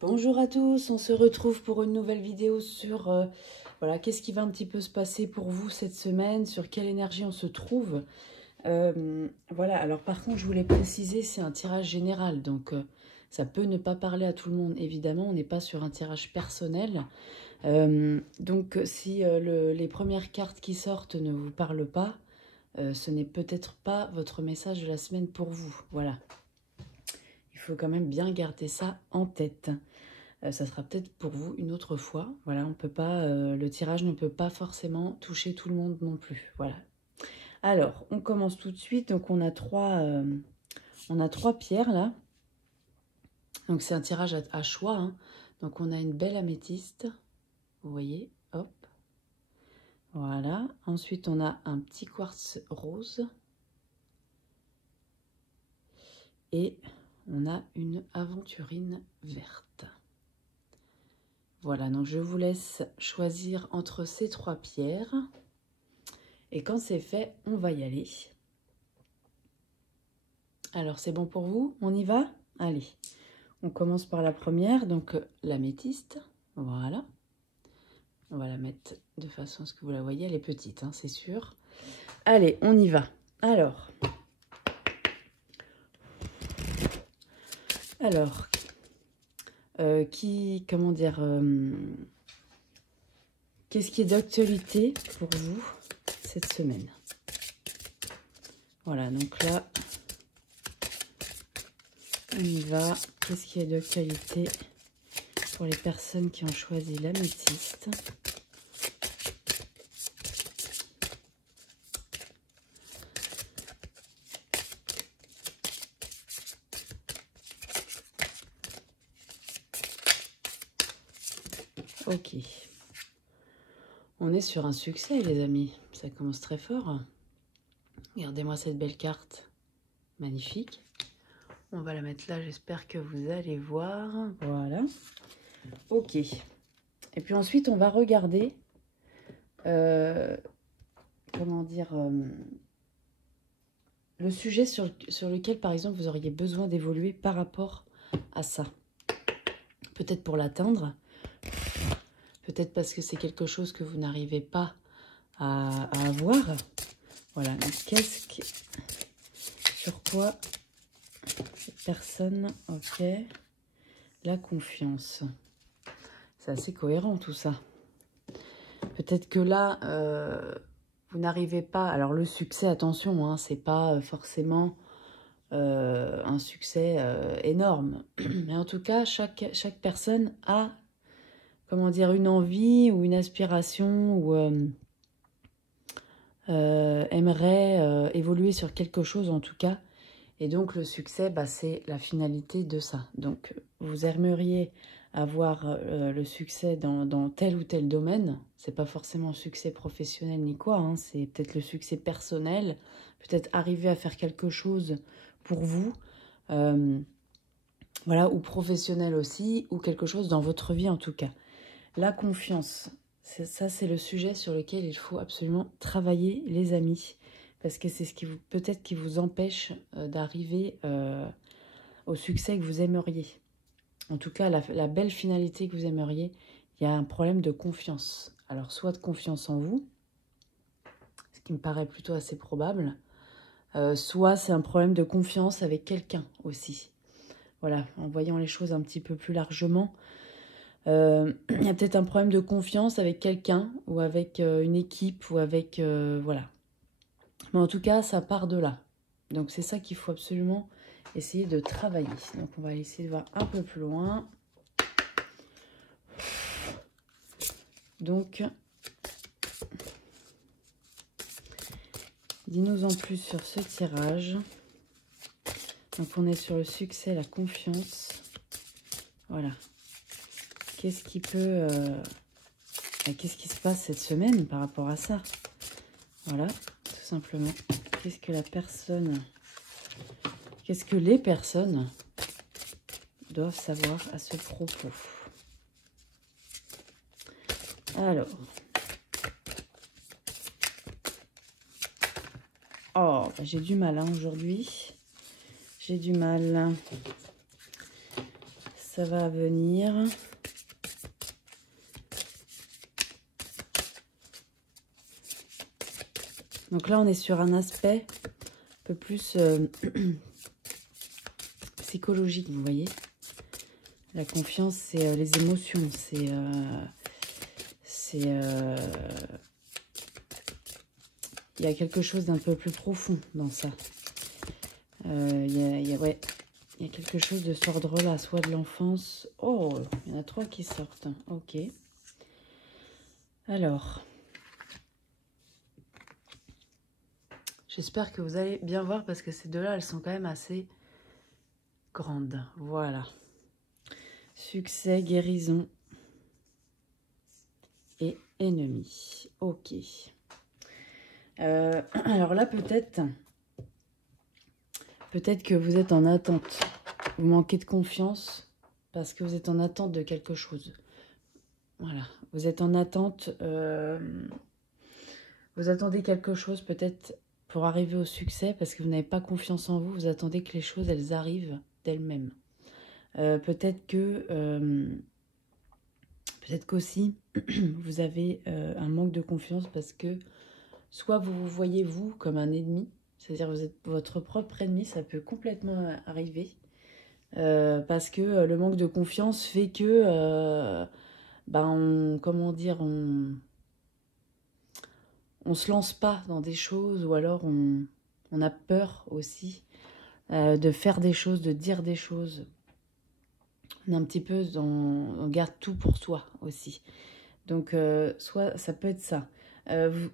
Bonjour à tous, on se retrouve pour une nouvelle vidéo sur voilà, qu'est-ce qui va un petit peu se passer pour vous cette semaine, sur quelle énergie on se trouve. Voilà, alors par contre je voulais préciser, c'est un tirage général, donc ça peut ne pas parler à tout le monde, évidemment, on n'est pas sur un tirage personnel. Donc si les premières cartes qui sortent ne vous parlent pas, ce n'est peut-être pas votre message de la semaine pour vous, voilà. Il faut quand même bien garder ça en tête. Ça sera peut-être pour vous une autre fois. Voilà, on peut pas, le tirage ne peut pas forcément toucher tout le monde non plus. Voilà. Alors, on commence tout de suite. Donc, on a trois pierres là. Donc, c'est un tirage à choix. Hein. Donc, on a une belle améthyste. Vous voyez, hop. Voilà. Ensuite, on a un petit quartz rose. Et on a une aventurine verte. Voilà, donc je vous laisse choisir entre ces trois pierres. Et quand c'est fait, on va y aller. Alors, c'est bon pour vous? On y va? Allez, on commence par la première, donc l'améthyste. Voilà. On va la mettre de façon à ce que vous la voyez. Elle est petite, hein, c'est sûr. Allez, on y va. Alors, comment dire, qu'est-ce qui est d'actualité pour vous cette semaine? Voilà, donc là, on y va. Qu'est-ce qui est d'actualité pour les personnes qui ont choisi l'améthyste? Ok. On est sur un succès, les amis. Ça commence très fort. Regardez-moi cette belle carte. Magnifique. On va la mettre là, j'espère que vous allez voir. Voilà. Ok. Et puis ensuite, on va regarder, comment dire, le sujet sur lequel, par exemple, vous auriez besoin d'évoluer par rapport à ça. Peut-être pour l'atteindre. Peut-être parce que c'est quelque chose que vous n'arrivez pas à avoir. Voilà. Donc, sur quoi cette personne, ok, la confiance. C'est assez cohérent tout ça. Peut-être que là, vous n'arrivez pas... Alors le succès, attention, hein, c'est pas forcément un succès énorme. Mais en tout cas, chaque personne a, comment dire, une envie ou une aspiration ou aimerait évoluer sur quelque chose en tout cas. Et donc le succès, bah, c'est la finalité de ça. Donc vous aimeriez avoir le succès dans tel ou tel domaine. C'est pas forcément un succès professionnel ni quoi, hein. C'est peut-être le succès personnel, peut-être arriver à faire quelque chose pour vous, voilà, ou professionnel aussi, ou quelque chose dans votre vie en tout cas. La confiance, ça c'est le sujet sur lequel il faut absolument travailler, les amis. Parce que c'est ce qui peut-être qui vous empêche d'arriver au succès que vous aimeriez. En tout cas, la belle finalité que vous aimeriez, il y a un problème de confiance. Alors, soit de confiance en vous, ce qui me paraît plutôt assez probable, soit c'est un problème de confiance avec quelqu'un aussi. Voilà, en voyant les choses un petit peu plus largement, il y a peut-être un problème de confiance avec quelqu'un ou avec une équipe ou avec... voilà. Mais en tout cas, ça part de là. Donc, c'est ça qu'il faut absolument essayer de travailler. Donc, on va essayer de voir un peu plus loin. Donc, dis-nous en plus sur ce tirage. Donc, on est sur le succès, la confiance. Voilà. Qu'est-ce qui peut... qu'est-ce qui se passe cette semaine par rapport à ça? Voilà, tout simplement. Qu'est-ce que la personne... Qu'est-ce que les personnes doivent savoir à ce propos? Alors. Oh, bah j'ai du mal hein, aujourd'hui. J'ai du mal. ça va venir. Donc là, on est sur un aspect un peu plus psychologique, vous voyez. La confiance, c'est les émotions, il y a quelque chose d'un peu plus profond dans ça. Il y a quelque chose de cet ordre-là, soit de l'enfance. Oh, il y en a 3 qui sortent. Ok. Alors, j'espère que vous allez bien voir parce que ces deux-là, elles sont quand même assez grandes. Voilà. Succès, guérison et ennemi. Ok. Alors là, peut-être que vous êtes en attente. Vous manquez de confiance parce que vous êtes en attente de quelque chose. Voilà. Vous êtes en attente. Vous attendez quelque chose peut-être pour arriver au succès parce que vous n'avez pas confiance en vous. Vous attendez que les choses, elles arrivent d'elles-mêmes. Peut-être qu'aussi, vous avez un manque de confiance parce que soit vous vous voyez vous comme un ennemi, c'est-à-dire vous êtes votre propre ennemi, ça peut complètement arriver. Parce que le manque de confiance fait que, comment dire, on se lance pas dans des choses ou alors on a peur aussi de faire des choses, de dire des choses. On est un petit peu on garde tout pour soi aussi. Donc, soit ça peut être ça.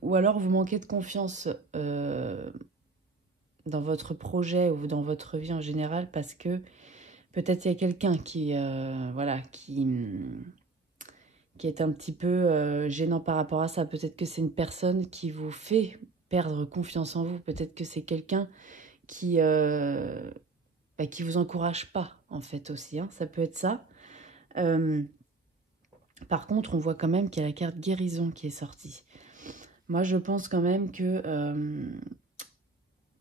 Ou alors vous manquez de confiance dans votre projet ou dans votre vie en général parce que peut-être il y a quelqu'un qui est un petit peu gênant par rapport à ça. Peut-être que c'est une personne qui vous fait perdre confiance en vous. Peut-être que c'est quelqu'un qui vous encourage pas, en fait, aussi. Hein. Ça peut être ça. Par contre, on voit quand même qu'il y a la carte guérison qui est sortie. Moi, je pense quand même que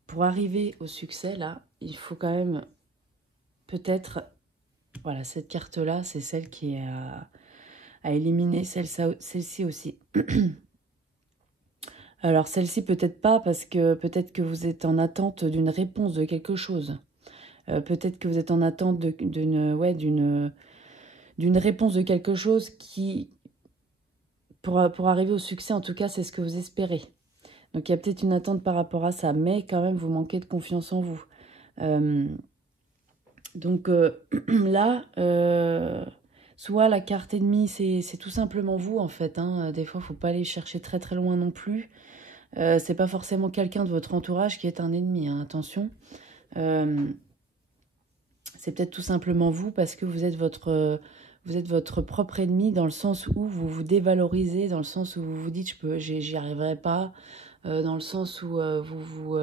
pour arriver au succès, là, il faut quand même peut-être... Voilà, cette carte-là, c'est celle qui est à éliminer, celle-ci aussi. Alors, celle-ci, peut-être pas, parce que peut-être que vous êtes en attente d'une réponse de quelque chose. Peut-être que vous êtes en attente d'une réponse de quelque chose qui... Pour arriver au succès, en tout cas, c'est ce que vous espérez. Donc, il y a peut-être une attente par rapport à ça, mais quand même, vous manquez de confiance en vous. Donc, là, soit la carte ennemie, c'est tout simplement vous, en fait. Hein. Des fois, il ne faut pas aller chercher très très loin non plus. C'est pas forcément quelqu'un de votre entourage qui est un ennemi, hein, attention. C'est peut-être tout simplement vous parce que vous êtes votre propre ennemi dans le sens où vous vous dévalorisez, dans le sens où vous vous dites j'y arriverai pas, dans le sens où vous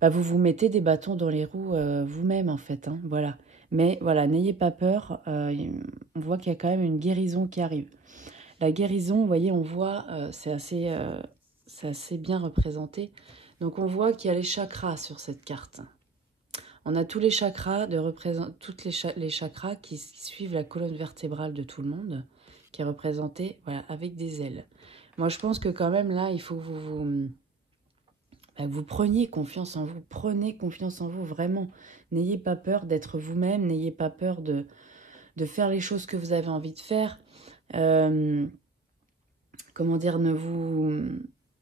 vous mettez des bâtons dans les roues vous-même en fait. Hein, voilà. Mais voilà, n'ayez pas peur, on voit qu'il y a quand même une guérison qui arrive. La guérison, vous voyez, on voit, c'est assez bien représenté. Donc on voit qu'il y a les chakras sur cette carte. On a tous les chakras, toutes les chakras qui suivent la colonne vertébrale de tout le monde, qui est représentée avec des ailes. Moi, je pense que quand même, là, il faut que vous preniez confiance en vous. Prenez confiance en vous, vraiment. N'ayez pas peur d'être vous-même. N'ayez pas peur de faire les choses que vous avez envie de faire. Comment dire,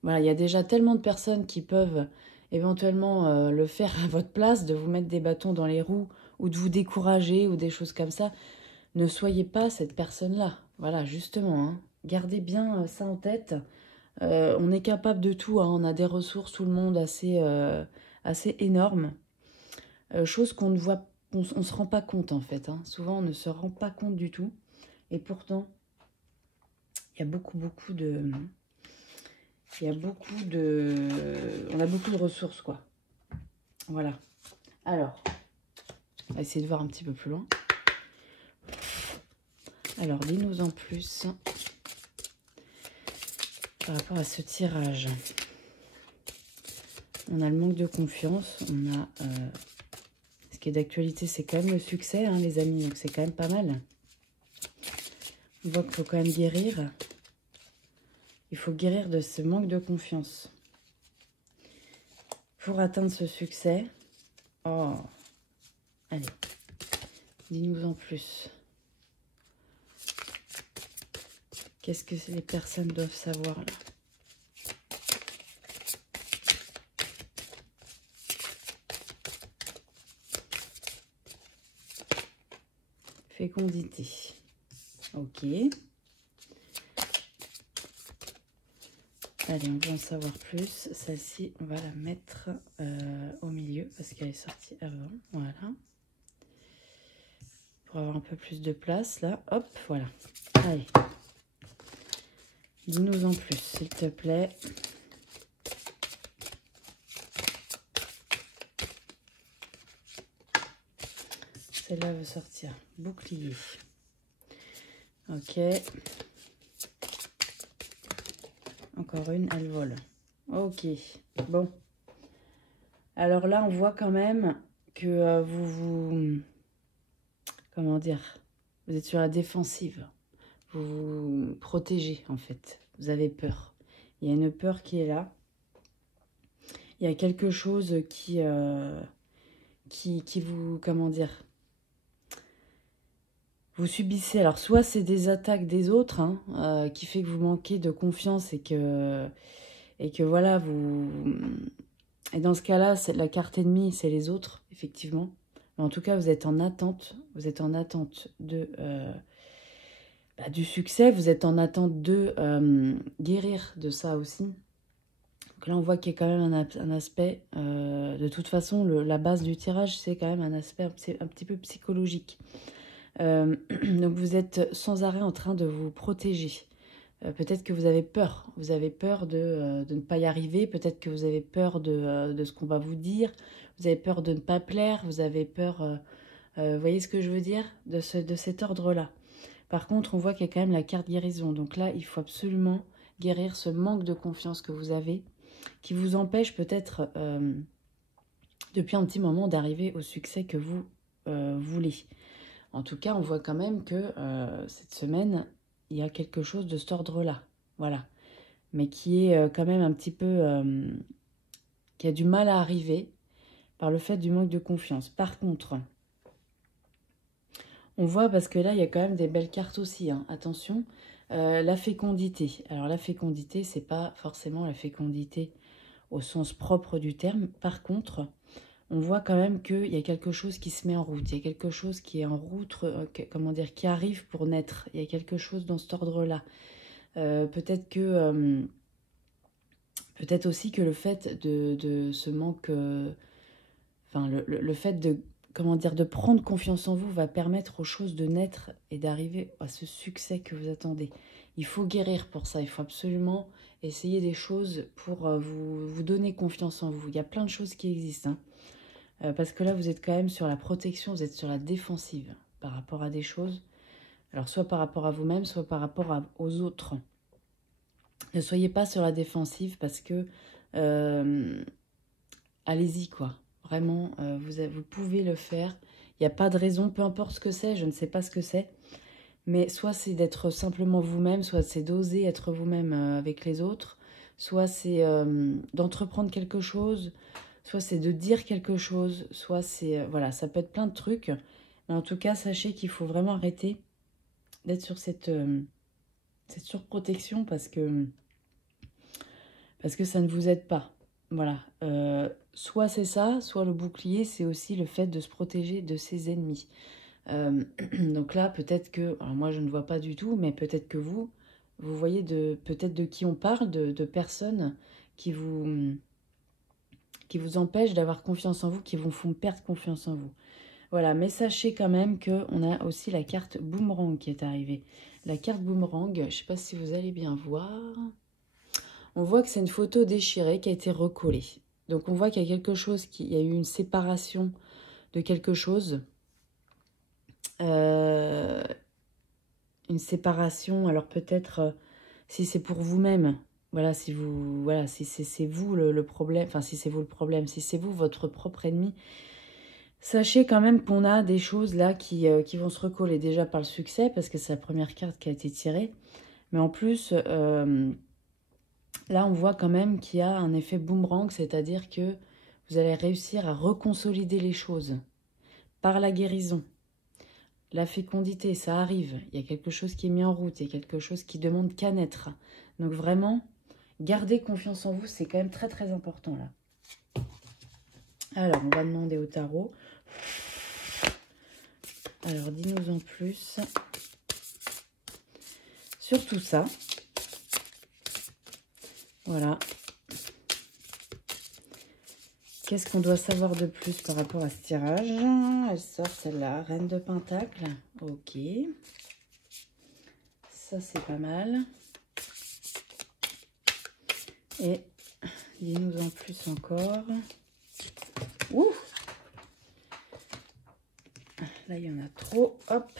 Voilà, il y a déjà tellement de personnes qui peuvent éventuellement le faire à votre place, de vous mettre des bâtons dans les roues ou de vous décourager ou des choses comme ça. Ne soyez pas cette personne-là. Voilà, justement. Hein. Gardez bien ça en tête. On est capable de tout. Hein. On a des ressources, tout le monde, assez énormes. Chose qu'on ne voit, on se rend pas compte en fait. Hein. Souvent, on ne se rend pas compte du tout. Et pourtant, il y a beaucoup de... On a beaucoup de ressources, quoi. Voilà. Alors, on va essayer de voir un petit peu plus loin. Alors, dis-nous en plus par rapport à ce tirage. On a le manque de confiance. On a... Est-ce qui est d'actualité, c'est quand même le succès, hein, les amis. Donc, c'est quand même pas mal. On voit qu'il faut quand même guérir. Il faut guérir de ce manque de confiance. Pour atteindre ce succès. Oh. Allez. Dis-nous en plus. Qu'est-ce que les personnes doivent savoir là? Fécondité. Ok. Allez, on va en savoir plus. Celle-ci, on va la mettre au milieu parce qu'elle est sortie avant. Voilà. Pour avoir un peu plus de place, là. Hop, voilà. Allez. Dis-nous en plus, s'il te plaît. Celle-là veut sortir. Bouclier. Ok. Encore une, elle vole. Ok. Bon. Alors là, on voit quand même que vous... Comment dire? Vous êtes sur la défensive. Vous vous protégez, en fait. Vous avez peur. Il y a une peur qui est là. Il y a quelque chose qui vous... Comment dire? Vous subissez, alors soit c'est des attaques des autres, hein, qui fait que vous manquez de confiance et que voilà, vous... Et dans ce cas-là, la carte ennemie, c'est les autres, effectivement. Mais en tout cas, vous êtes en attente de, du succès, vous êtes en attente de guérir de ça aussi. Donc là, on voit qu'il y a quand même un aspect, de toute façon, la base du tirage, c'est quand même un aspect un petit peu psychologique. Donc vous êtes sans arrêt en train de vous protéger. Peut-être que vous avez peur de ne pas y arriver, peut-être que vous avez peur de ce qu'on va vous dire, vous avez peur de ne pas plaire, vous avez peur, vous voyez ce que je veux dire, de cet ordre-là. Par contre, on voit qu'il y a quand même la carte guérison, donc là, il faut absolument guérir ce manque de confiance que vous avez, qui vous empêche peut-être, depuis un petit moment, d'arriver au succès que vous voulez. En tout cas, on voit quand même que cette semaine, il y a quelque chose de cet ordre-là. Voilà. Mais qui est quand même un petit peu... qui a du mal à arriver par le fait du manque de confiance. Par contre, on voit, parce que là, il y a quand même des belles cartes aussi. Hein. Attention, la fécondité. Alors, la fécondité, c'est pas forcément la fécondité au sens propre du terme. Par contre... on voit quand même qu'il y a quelque chose qui se met en route. Il y a quelque chose qui est en route, comment dire, qui arrive pour naître. Il y a quelque chose dans cet ordre-là. Peut-être que... peut-être aussi que le fait de ce manque... enfin, le fait de... comment dire, de prendre confiance en vous va permettre aux choses de naître et d'arriver à ce succès que vous attendez. Il faut guérir pour ça. Il faut absolument essayer des choses pour vous donner confiance en vous. Il y a plein de choses qui existent, hein. Parce que là, vous êtes quand même sur la protection, vous êtes sur la défensive par rapport à des choses. Alors, soit par rapport à vous-même, soit par rapport aux autres. Ne soyez pas sur la défensive parce que... allez-y, quoi. Vraiment, vous pouvez le faire. Il n'y a pas de raison, peu importe ce que c'est, je ne sais pas ce que c'est. Mais soit c'est d'être simplement vous-même, soit c'est d'oser être vous-même avec les autres, soit c'est d'entreprendre quelque chose... soit c'est de dire quelque chose, soit c'est... voilà, ça peut être plein de trucs. Mais en tout cas, sachez qu'il faut vraiment arrêter d'être sur cette surprotection parce que ça ne vous aide pas. Voilà. Soit c'est ça, soit le bouclier, c'est aussi le fait de se protéger de ses ennemis. Donc là, peut-être que... alors moi, je ne vois pas du tout, mais peut-être que vous voyez peut-être de qui on parle, de personnes qui vous empêchent d'avoir confiance en vous, qui vous font perdre confiance en vous. Voilà, mais sachez quand même qu'on a aussi la carte boomerang qui est arrivée. La carte boomerang, je ne sais pas si vous allez bien voir. On voit que c'est une photo déchirée qui a été recollée. Donc on voit qu'il y a quelque chose, il y a eu une séparation de quelque chose. Une séparation, alors peut-être si c'est pour vous-même. Voilà, si c'est vous le problème, enfin si c'est vous le problème, si c'est vous votre propre ennemi, Sachez quand même qu'on a des choses là qui vont se recoller déjà par le succès, parce que c'est la première carte qui a été tirée. Mais en plus, là, on voit quand même qu'il y a un effet boomerang, c'est-à-dire que vous allez réussir à reconsolider les choses par la guérison. La fécondité, ça arrive. Il y a quelque chose qui est mis en route, il y a quelque chose qui demande qu'à naître. Donc vraiment, gardez confiance en vous, c'est quand même très très important là. Alors, on va demander au tarot. Alors, dis-nous en plus sur tout ça. Voilà. Qu'est-ce qu'on doit savoir de plus par rapport à ce tirage? Elle sort celle-là, Reine de Pentacle. Ok. Ça, c'est pas mal. Et dis-nous en plus encore. Ouh! Là, il y en a trop. Hop!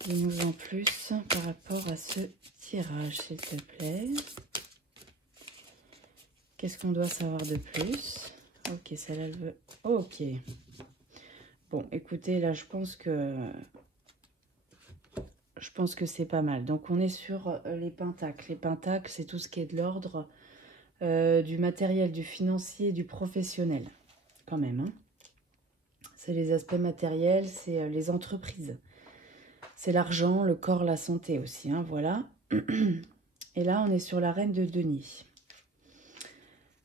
Dis-nous en plus par rapport à ce tirage, s'il te plaît. Qu'est-ce qu'on doit savoir de plus? Ok, celle-là, elle veut... Ok. Bon, écoutez, là, je pense que c'est pas mal. Donc, on est sur les pentacles. Les pentacles, c'est tout ce qui est de l'ordre du matériel, du financier, du professionnel. Quand même, hein. C'est les aspects matériels, c'est les entreprises. C'est l'argent, le corps, la santé aussi, hein, voilà. Et là, on est sur la Reine de Denier.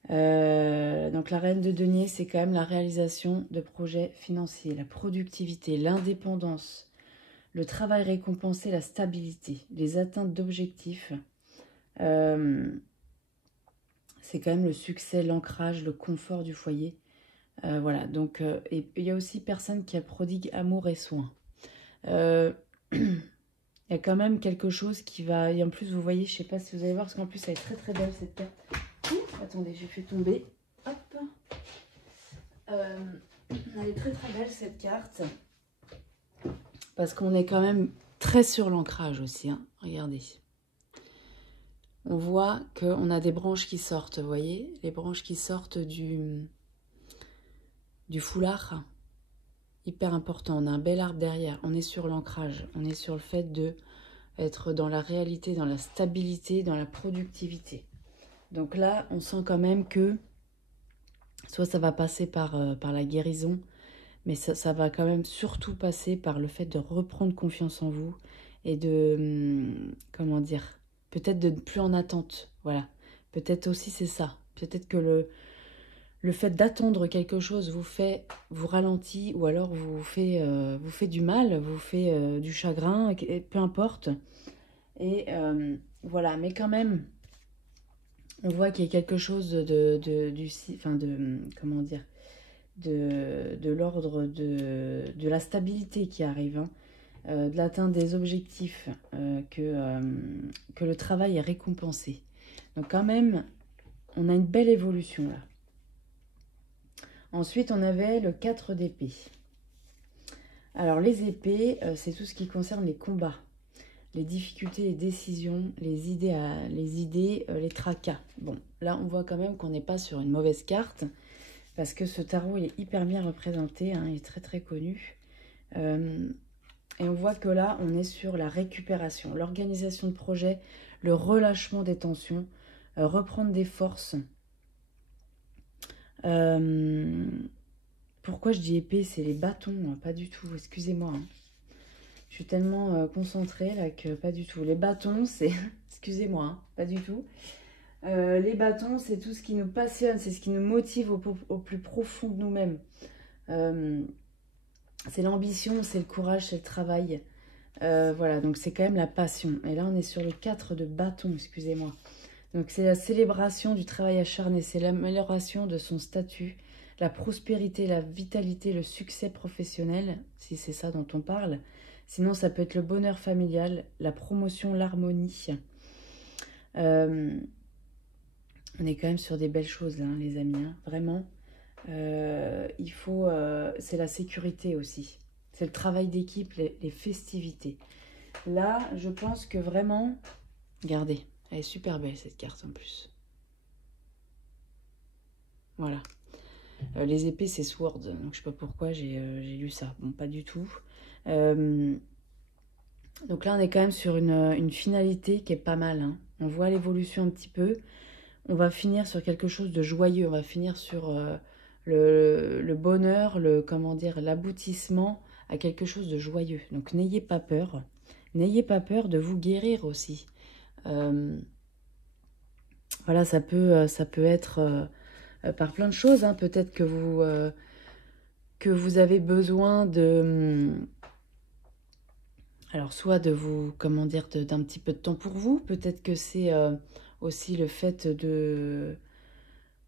Donc la Reine de Denier, c'est quand même la réalisation de projets financiers, la productivité, l'indépendance, le travail récompensé, la stabilité, les atteintes d'objectifs. C'est quand même le succès, l'ancrage, le confort du foyer. Voilà, donc et il y a aussi personne qui a prodigue amour et soin. Il y a quand même quelque chose qui va... Et en plus, vous voyez, je ne sais pas si vous allez voir, parce qu'en plus, elle est très très belle cette carte. Attendez, j'ai fait tomber. Hop. Elle est très très belle cette carte. Parce qu'on est quand même très sur l'ancrage aussi. Hein. Regardez. On voit qu'on a des branches qui sortent, vous voyez? Les branches qui sortent du foulard. Hyper important. On a un bel arbre derrière. On est sur l'ancrage. On est sur le fait de être dans la réalité, dans la stabilité, dans la productivité. Donc là, on sent quand même que soit ça va passer par la guérison, mais ça va quand même surtout passer par le fait de reprendre confiance en vous et de, comment dire, peut-être de ne plus en attente. Voilà. Peut-être aussi c'est ça. Peut-être que le fait d'attendre quelque chose vous ralentit ou alors vous fait du mal, vous fait du chagrin, et peu importe. Et voilà, mais quand même... On voit qu'il y a quelque chose de l'ordre de la stabilité qui arrive, hein, de l'atteinte des objectifs, que le travail est récompensé. Donc quand même, on a une belle évolution là. Ensuite, on avait le 4 d'épée. Alors les épées, c'est tout ce qui concerne les combats. Les difficultés, les décisions, les idées, les tracas. Bon, là, on voit quand même qu'on n'est pas sur une mauvaise carte, parce que ce tarot, il est hyper bien représenté, hein, il est très très connu. Et on voit que là, on est sur la récupération, l'organisation de projet, le relâchement des tensions, reprendre des forces. Pourquoi je dis épée? C'est les bâtons, hein, pas du tout, excusez-moi. Hein. Je suis tellement concentrée là que pas du tout. Les bâtons, c'est... Excusez-moi, hein, pas du tout. Les bâtons, c'est tout ce qui nous passionne, c'est ce qui nous motive au plus profond de nous-mêmes. C'est l'ambition, c'est le courage, c'est le travail. Voilà, donc c'est quand même la passion. Et là, on est sur le 4 de bâton, excusez-moi. Donc c'est la célébration du travail acharné, c'est l'amélioration de son statut, la prospérité, la vitalité, le succès professionnel, si c'est ça dont on parle. Sinon, ça peut être le bonheur familial, la promotion, l'harmonie. On est quand même sur des belles choses, là, hein, les amis. Hein. Vraiment, il faut... c'est la sécurité aussi. C'est le travail d'équipe, les festivités. Là, je pense que vraiment... Regardez, elle est super belle, cette carte, en plus. Voilà. Les épées, c'est sword, donc je sais pas pourquoi j'ai lu ça. Bon, pas du tout. Donc là, on est quand même sur une finalité qui est pas mal, hein. On voit l'évolution un petit peu. On va finir sur quelque chose de joyeux. On va finir sur le bonheur, comment dire, l'aboutissement à quelque chose de joyeux. Donc n'ayez pas peur. N'ayez pas peur de vous guérir aussi. Voilà, ça peut être par plein de choses, hein. Peut-être que vous avez besoin de... Alors, soit de vous, comment dire, d'un petit peu de temps pour vous. Peut-être que c'est aussi le fait de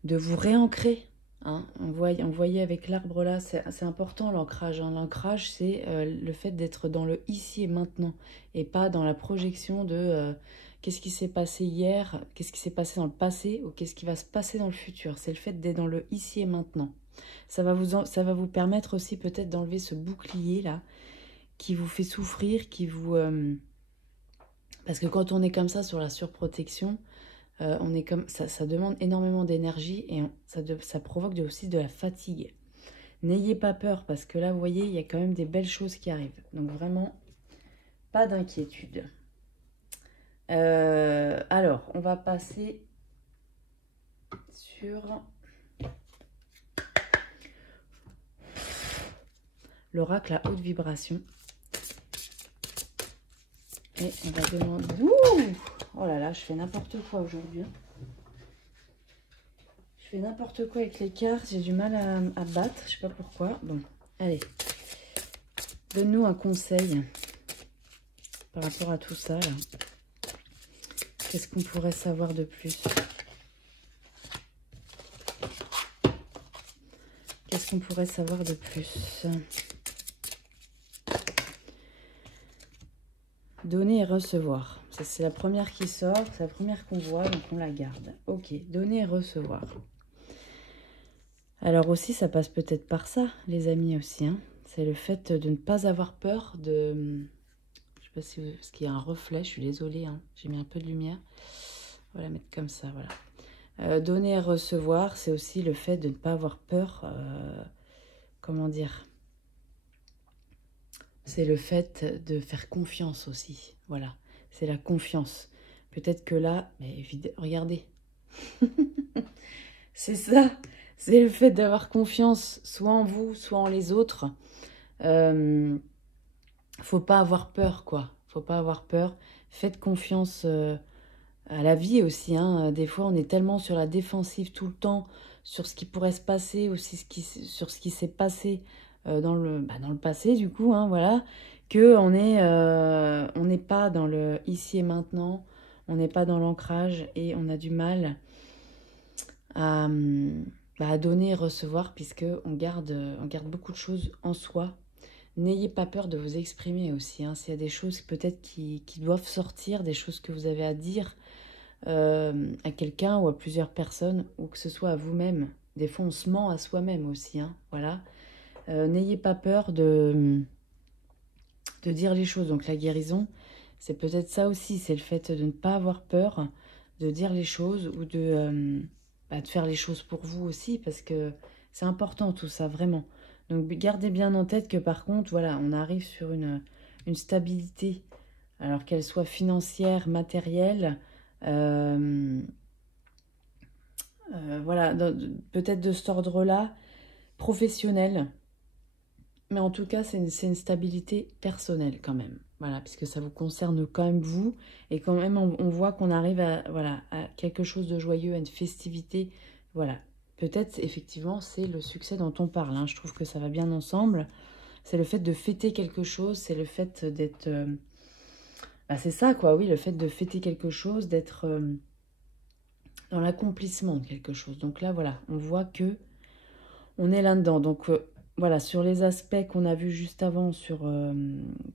vous réancrer, hein. On voyait avec l'arbre là, c'est important l'ancrage, hein. L'ancrage, c'est le fait d'être dans le ici et maintenant, et pas dans la projection de qu'est-ce qui s'est passé hier, qu'est-ce qui s'est passé dans le passé, ou qu'est-ce qui va se passer dans le futur. C'est le fait d'être dans le ici et maintenant. Ça va vous permettre aussi peut-être d'enlever ce bouclier là, qui vous fait souffrir, qui vous... Parce que quand on est comme ça sur la surprotection, on est comme ça demande énormément d'énergie et ça provoque aussi de la fatigue. N'ayez pas peur parce que là, vous voyez, il y a quand même des belles choses qui arrivent. Donc vraiment, pas d'inquiétude. Alors, on va passer sur l'oracle à haute vibration. Et on va demander... Ouh, oh là là, je fais n'importe quoi aujourd'hui. Je fais n'importe quoi avec les cartes. J'ai du mal à battre. Je sais pas pourquoi. Bon, allez. Donne-nous un conseil par rapport à tout ça, là. Qu'est-ce qu'on pourrait savoir de plus? Qu'est-ce qu'on pourrait savoir de plus? Donner et recevoir. C'est la première qui sort, c'est la première qu'on voit, donc on la garde. Ok, donner et recevoir. Alors aussi, ça passe peut-être par ça, les amis aussi, hein. C'est le fait de ne pas avoir peur de... Je sais pas si parce qu'il y a un reflet, je suis désolée, hein. J'ai mis un peu de lumière. On va la mettre comme ça, voilà. Donner et recevoir, c'est aussi le fait de ne pas avoir peur, comment dire, c'est le fait de faire confiance aussi, voilà, c'est la confiance. Peut-être que là, mais regardez, c'est ça, c'est le fait d'avoir confiance, soit en vous, soit en les autres. Faut pas avoir peur, quoi, faut pas avoir peur, faites confiance à la vie aussi, hein. Des fois, on est tellement sur la défensive tout le temps, sur ce qui pourrait se passer, aussi sur ce qui s'est passé dans le passé, du coup, hein, voilà, qu'on n'est pas dans le ici et maintenant, on n'est pas dans l'ancrage et on a du mal à donner et recevoir puisque on garde beaucoup de choses en soi. N'ayez pas peur de vous exprimer aussi, hein. S'il y a des choses peut-être qui doivent sortir, des choses que vous avez à dire, à quelqu'un ou à plusieurs personnes, ou que ce soit à vous-même. Des fois, on se ment à soi-même aussi, hein, voilà. N'ayez pas peur de dire les choses. Donc la guérison, c'est peut-être ça aussi, c'est le fait de ne pas avoir peur de dire les choses ou de faire les choses pour vous aussi, parce que c'est important tout ça, vraiment. Donc gardez bien en tête que par contre, voilà, on arrive sur une stabilité, alors qu'elle soit financière, matérielle, voilà, peut-être de cet ordre-là, professionnel, mais en tout cas, c'est une stabilité personnelle quand même, voilà, puisque ça vous concerne quand même vous, et quand même on voit qu'on arrive voilà, à quelque chose de joyeux, à une festivité, voilà. Peut-être, effectivement, c'est le succès dont on parle, hein. Je trouve que ça va bien ensemble. C'est le fait de fêter quelque chose, c'est le fait d'être... c'est ça, quoi, oui, le fait de fêter quelque chose, d'être dans l'accomplissement de quelque chose. Donc là, voilà, on voit que on est là-dedans. Donc, voilà, sur les aspects qu'on a vus juste avant,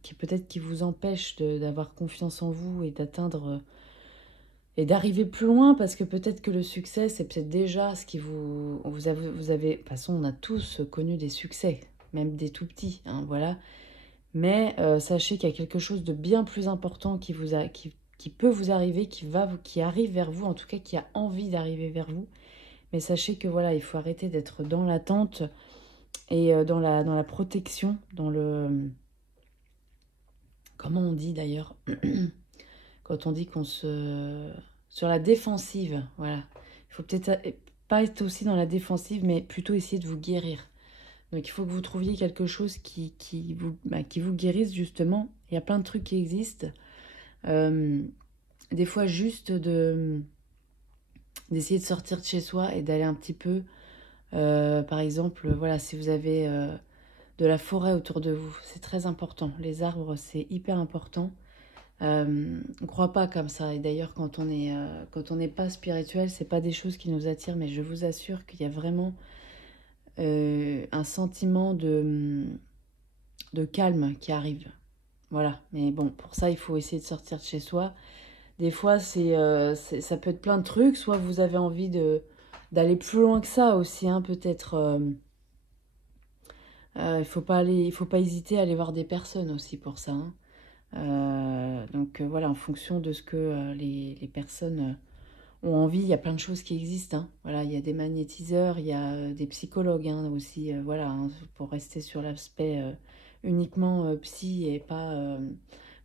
qui peut-être qui vous empêchent d'avoir confiance en vous et d'atteindre... et d'arriver plus loin, parce que peut-être que le succès, c'est peut-être déjà ce qui vous avez... De toute façon, on a tous connu des succès, même des tout petits, hein, voilà. Mais sachez qu'il y a quelque chose de bien plus important qui peut vous arriver, qui arrive vers vous, en tout cas qui a envie d'arriver vers vous, Mais sachez que voilà, il faut arrêter d'être dans l'attente et dans la protection, dans le... Comment on dit d'ailleurs? Quand on dit qu'on se... Sur la défensive, voilà. Il faut peut-être pas être aussi dans la défensive, mais plutôt essayer de vous guérir. Donc il faut que vous trouviez quelque chose qui vous guérisse justement. Il y a plein de trucs qui existent. Des fois juste d'essayer de sortir de chez soi et d'aller un petit peu, par exemple, voilà, si vous avez de la forêt autour de vous, c'est très important. Les arbres, c'est hyper important. On ne croit pas comme ça. Et d'ailleurs, quand on n'est pas spirituel, c'est pas des choses qui nous attirent, mais je vous assure qu'il y a vraiment un sentiment de calme qui arrive. Voilà. Mais bon, pour ça, il faut essayer de sortir de chez soi. Des fois, ça peut être plein de trucs. Soit vous avez envie d'aller plus loin que ça aussi, hein, peut-être. Il faut pas hésiter à aller voir des personnes aussi pour ça. Hein. Donc voilà, en fonction de ce que les personnes ont envie, il y a plein de choses qui existent. Hein. Voilà, il y a des magnétiseurs, il y a des psychologues hein, aussi. Voilà, hein, pour rester sur l'aspect uniquement psy et pas...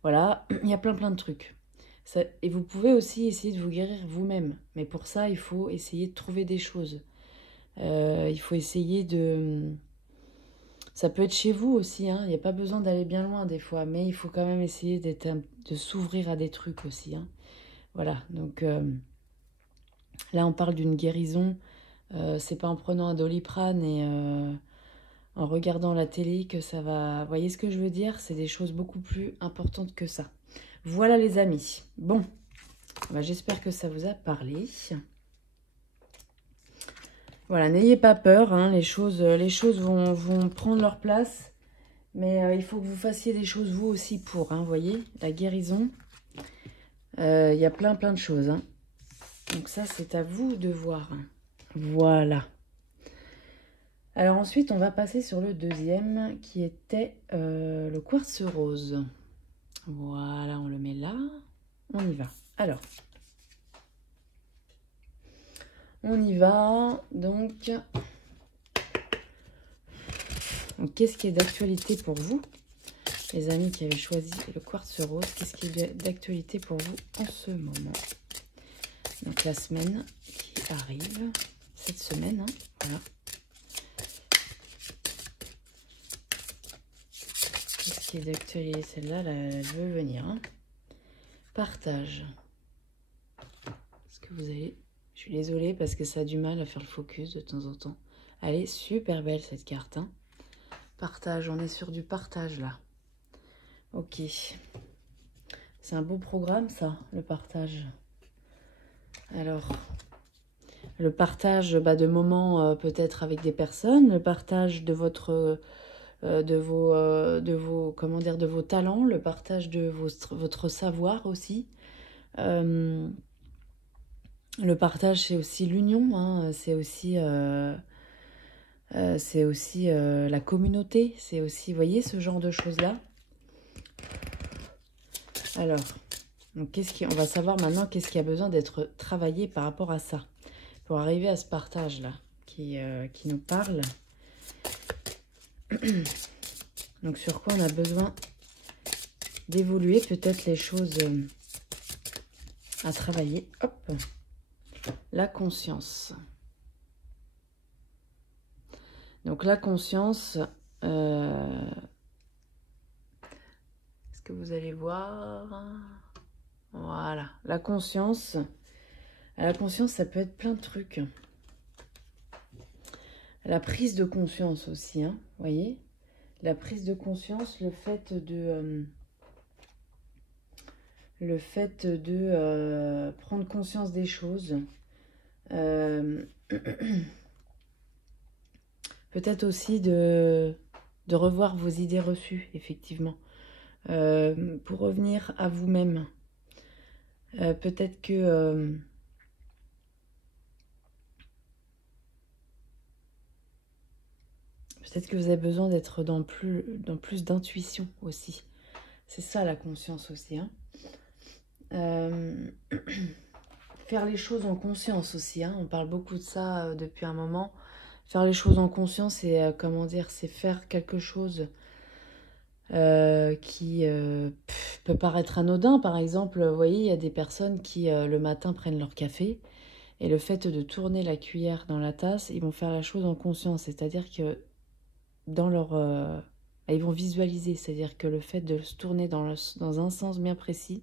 voilà, il y a plein de trucs. Ça, et vous pouvez aussi essayer de vous guérir vous-même. Mais pour ça, il faut essayer de trouver des choses. Il faut essayer de... Ça peut être chez vous aussi, hein. Il n'y a pas besoin d'aller bien loin des fois, mais il faut quand même essayer de s'ouvrir à des trucs aussi. Hein. Voilà, donc là on parle d'une guérison. C'est pas en prenant un Doliprane et en regardant la télé que ça va... Vous voyez ce que je veux dire? C'est des choses beaucoup plus importantes que ça. Voilà les amis. Bon, bah, j'espère que ça vous a parlé. Voilà, n'ayez pas peur, hein, les choses vont prendre leur place. Mais il faut que vous fassiez des choses vous aussi pour, hein, vous voyez, la guérison. Il y a plein de choses. Hein. Donc ça, c'est à vous de voir. Voilà. Alors ensuite, on va passer sur le deuxième qui était le quartz rose. Voilà, on le met là. On y va. Alors, on y va. Donc qu'est-ce qui est d'actualité pour vous, les amis qui avaient choisi le quartz rose? Qu'est-ce qui est d'actualité pour vous en ce moment? Donc la semaine qui arrive, cette semaine, hein, voilà. Qu'est-ce qui est d'actualité? Celle-là, elle veut venir. Hein. Partage. Est-ce que vous allez... Je suis désolée parce que ça a du mal à faire le focus de temps en temps. Elle est super belle cette carte. Hein. Partage, on est sur du partage là. Ok. C'est un beau programme ça, le partage. Alors, le partage de moments peut-être avec des personnes, le partage de votre, de vos talents, le partage de votre savoir aussi. Le partage, c'est aussi l'union, hein, c'est aussi la communauté, c'est aussi, vous voyez, ce genre de choses-là. Alors, donc, on va savoir maintenant qu'est-ce qui a besoin d'être travaillé par rapport à ça, pour arriver à ce partage-là qui nous parle. Donc, sur quoi on a besoin d'évoluer, peut-être les choses à travailler. Hop, la conscience. Donc, la conscience, est-ce que vous allez voir? Voilà, la conscience. La conscience, ça peut être plein de trucs. La prise de conscience aussi, hein, vous voyez? La prise de conscience, le fait de prendre conscience des choses. Peut-être aussi de revoir vos idées reçues, effectivement. Pour revenir à vous-même. Peut-être que... peut-être que vous avez besoin d'être dans plus d'intuition aussi. C'est ça la conscience aussi. Hein. faire les choses en conscience aussi, hein. On parle beaucoup de ça depuis un moment. Faire les choses en conscience, c'est, comment dire, c'est faire quelque chose qui peut paraître anodin. Par exemple, vous voyez, il y a des personnes qui, le matin, prennent leur café. Et le fait de tourner la cuillère dans la tasse, ils vont faire la chose en conscience. C'est-à-dire que dans leur... ils vont visualiser. C'est-à-dire que le fait de se tourner dans un sens bien précis,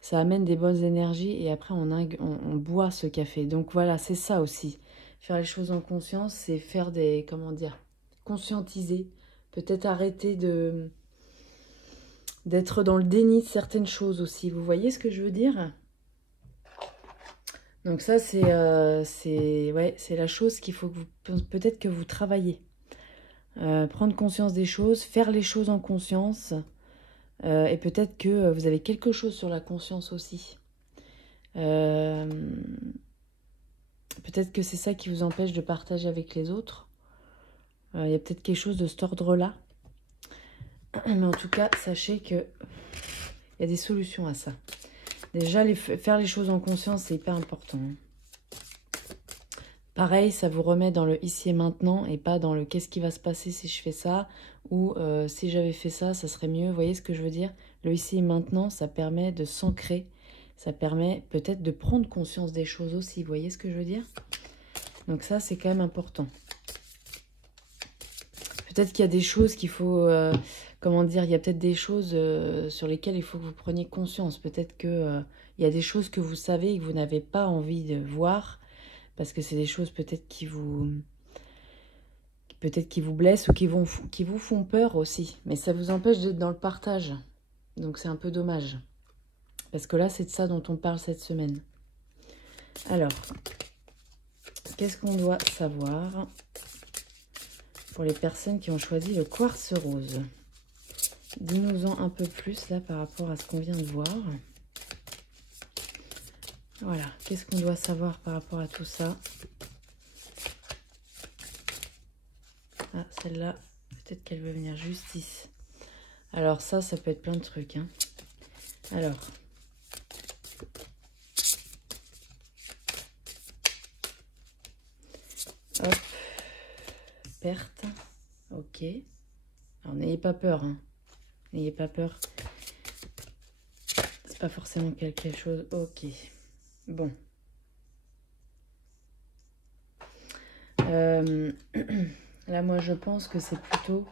ça amène des bonnes énergies. Et après, on boit ce café. Donc voilà, c'est ça aussi. Faire les choses en conscience, c'est faire des... Comment dire? Conscientiser. Peut-être arrêter d'être dans le déni de certaines choses aussi. Vous voyez ce que je veux dire? Donc ça, ouais, c'est la chose qu'il faut que peut-être que vous travaillez. Prendre conscience des choses, faire les choses en conscience. Et peut-être que vous avez quelque chose sur la conscience aussi. Peut-être que c'est ça qui vous empêche de partager avec les autres. Il y a peut-être quelque chose de cet ordre-là. Mais en tout cas, sachez qu'il y a des solutions à ça. Déjà, faire les choses en conscience, c'est hyper important. Pareil, ça vous remet dans le ici et maintenant et pas dans le qu'est-ce qui va se passer si je fais ça ou si j'avais fait ça, ça serait mieux. Vous voyez ce que je veux dire? Le ici et maintenant, ça permet de s'ancrer. Ça permet peut-être de prendre conscience des choses aussi. Vous voyez ce que je veux dire? Donc ça, c'est quand même important. Peut-être qu'il y a des choses qu'il faut... comment dire? Il y a peut-être des choses sur lesquelles il faut que vous preniez conscience. Peut-être qu'il y a des choses que vous savez et que vous n'avez pas envie de voir. Parce que c'est des choses peut-être qui vous blessent ou qui vous font peur aussi. Mais ça vous empêche d'être dans le partage. Donc c'est un peu dommage. Parce que là, c'est de ça dont on parle cette semaine. Alors, qu'est-ce qu'on doit savoir pour les personnes qui ont choisi le quartz rose? Dis-nous-en un peu plus là par rapport à ce qu'on vient de voir. Voilà, qu'est-ce qu'on doit savoir par rapport à tout ça? Ah, celle-là, peut-être qu'elle veut venir justice. Alors ça peut être plein de trucs, hein. Alors, hop, perte, ok. Alors n'ayez pas peur, hein. N'ayez pas peur. C'est pas forcément quelque chose, ok. Bon. Là, moi, je pense que c'est plutôt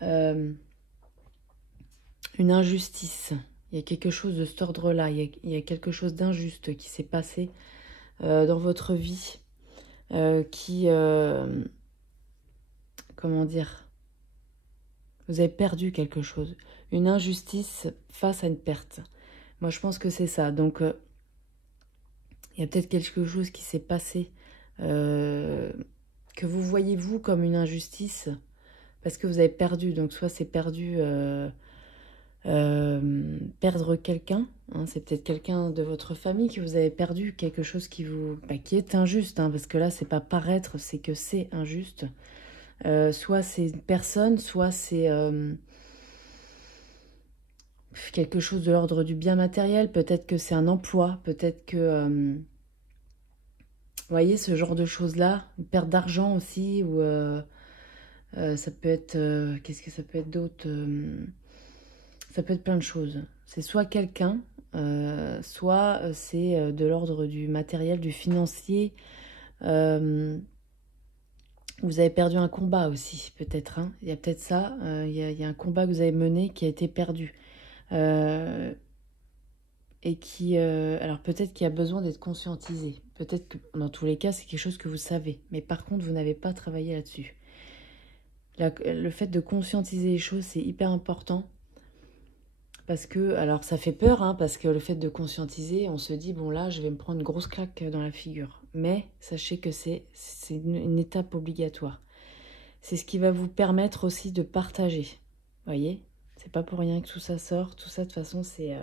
une injustice. Il y a quelque chose de cet ordre-là. Il y a quelque chose d'injuste qui s'est passé dans votre vie qui... comment dire? Vous avez perdu quelque chose. Une injustice face à une perte. Moi, je pense que c'est ça. Donc, il y a peut-être quelque chose qui s'est passé que vous voyez, vous, comme une injustice parce que vous avez perdu. Donc, soit c'est perdu... perdre quelqu'un, hein, c'est peut-être quelqu'un de votre famille que vous avez perdu, quelque chose qui est injuste, hein, parce que là c'est pas paraître, c'est que c'est injuste. Soit c'est une personne, soit c'est quelque chose de l'ordre du bien matériel, peut-être que c'est un emploi, peut-être que vous voyez ce genre de choses là, une perte d'argent aussi, ou ça peut être qu'est-ce que ça peut être d'autre? Ça peut être plein de choses. C'est soit quelqu'un, soit c'est de l'ordre du matériel, du financier. Vous avez perdu un combat aussi, peut-être. Hein. Il y a peut-être ça. Il y a un combat que vous avez mené qui a été perdu. Et qui... alors peut-être qu'il y a besoin d'être conscientisé. Peut-être que dans tous les cas, c'est quelque chose que vous savez. Mais par contre, vous n'avez pas travaillé là-dessus. Le fait de conscientiser les choses, c'est hyper important. Parce que, alors ça fait peur, hein, parce que le fait de conscientiser, on se dit, bon là, je vais me prendre une grosse claque dans la figure. Mais sachez que c'est une étape obligatoire. C'est ce qui va vous permettre aussi de partager. Vous voyez? C'est pas pour rien que tout ça sort. Tout ça, de toute façon, c'est...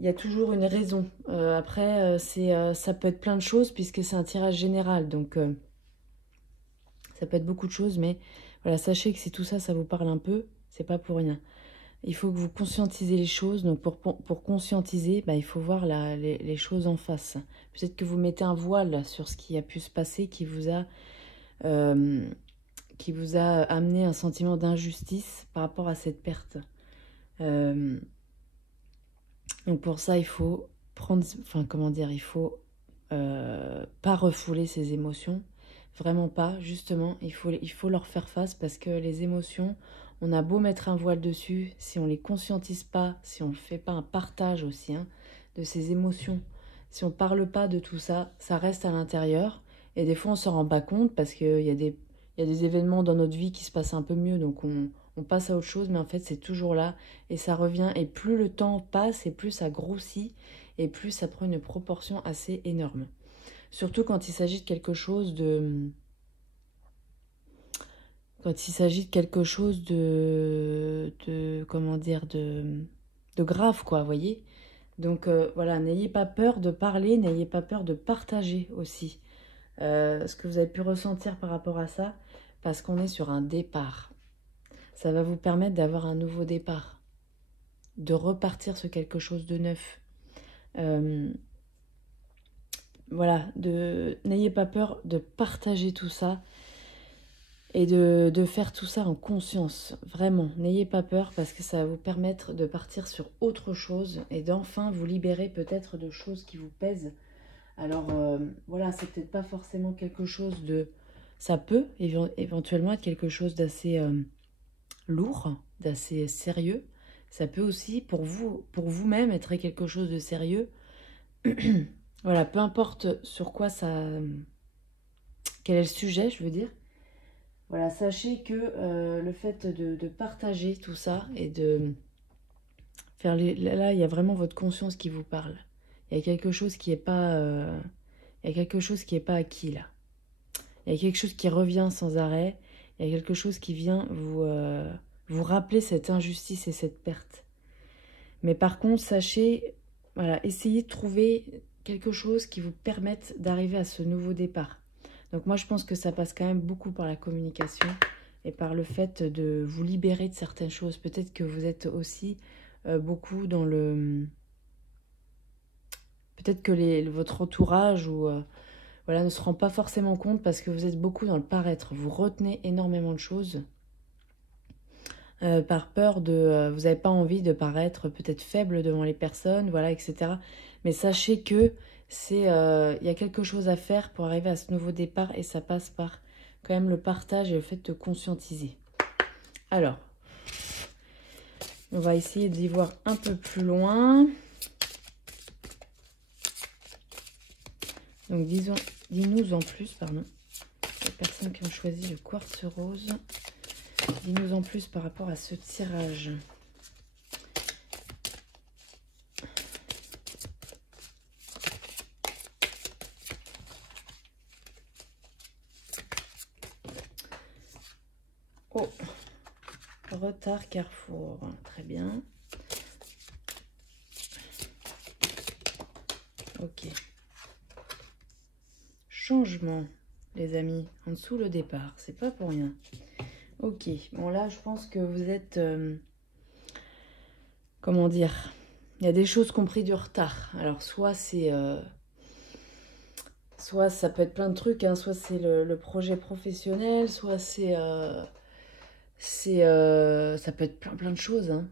il y a toujours une raison. Après, ça peut être plein de choses, puisque c'est un tirage général. Donc, ça peut être beaucoup de choses, mais voilà, sachez que si tout ça, ça vous parle un peu, c'est pas pour rien. il faut que vous conscientisez les choses. Donc pour conscientiser, bah, il faut voir les choses en face. Peut-être que vous mettez un voile sur ce qui a pu se passer, euh, qui vous a amené un sentiment d'injustice par rapport à cette perte. Donc pour ça, il faut prendre, enfin comment dire, il faut pas refouler ses émotions, vraiment pas. Justement, il faut leur faire face parce que les émotions, on a beau mettre un voile dessus, si on les conscientise pas, si on ne fait pas un partage aussi de ces émotions, si on parle pas de tout ça, ça reste à l'intérieur. Et des fois, on s'en rend pas compte parce qu'il y a des événements dans notre vie qui se passent un peu mieux, donc on passe à autre chose, mais en fait, c'est toujours là et ça revient. Et plus le temps passe et plus ça grossit et plus ça prend une proportion assez énorme. Surtout quand il s'agit de quelque chose de... Quand il s'agit de quelque chose comment dire, de grave, quoi, vous voyez. Donc voilà, n'ayez pas peur de parler, n'ayez pas peur de partager aussi ce que vous avez pu ressentir par rapport à ça, parce qu'on est sur un départ. Ça va vous permettre d'avoir un nouveau départ, de repartir sur quelque chose de neuf. Voilà, n'ayez pas peur de partager tout ça et de faire tout ça en conscience. Vraiment, n'ayez pas peur parce que ça va vous permettre de partir sur autre chose et d'enfin vous libérer peut-être de choses qui vous pèsent. Alors voilà, c'est peut-être pas forcément quelque chose de... Ça peut éventuellement être quelque chose d'assez lourd, d'assez sérieux. Ça peut aussi, pour vous-même, être quelque chose de sérieux. Voilà, peu importe sur quoi ça... Quel est le sujet, je veux dire. Voilà, sachez que le fait de partager tout ça et de faire... Là, il y a vraiment votre conscience qui vous parle. Il y a quelque chose qui n'est pas... il y a quelque chose qui n'est pas acquis, là. Il y a quelque chose qui revient sans arrêt. Il y a quelque chose qui vient vous rappeler cette injustice et cette perte. Mais par contre, sachez, voilà, essayez de trouver quelque chose qui vous permette d'arriver à ce nouveau départ. Donc moi, je pense que ça passe quand même beaucoup par la communication et par le fait de vous libérer de certaines choses. Peut-être que vous êtes aussi beaucoup dans le... Peut-être que votre entourage ou... voilà, ne se rend pas forcément compte parce que vous êtes beaucoup dans le paraître. Vous retenez énormément de choses par peur de... vous n'avez pas envie de paraître peut-être faible devant les personnes, voilà, etc. Mais sachez que il y a quelque chose à faire pour arriver à ce nouveau départ et ça passe par quand même le partage et le fait de conscientiser. Alors, on va essayer d'y voir un peu plus loin. Donc, dis-nous en plus, pardon, les personnes qui ont choisi le quartz rose, dis-nous en plus par rapport à ce tirage. Oh, retard Carrefour, très bien. Ok. Changement, les amis, en dessous le départ, c'est pas pour rien. Ok, bon là je pense que vous êtes, comment dire, il y a des choses qui ont pris du retard. Alors soit c'est, soit ça peut être plein de trucs, hein, soit c'est le projet professionnel, soit ça peut être plein de choses. Hein.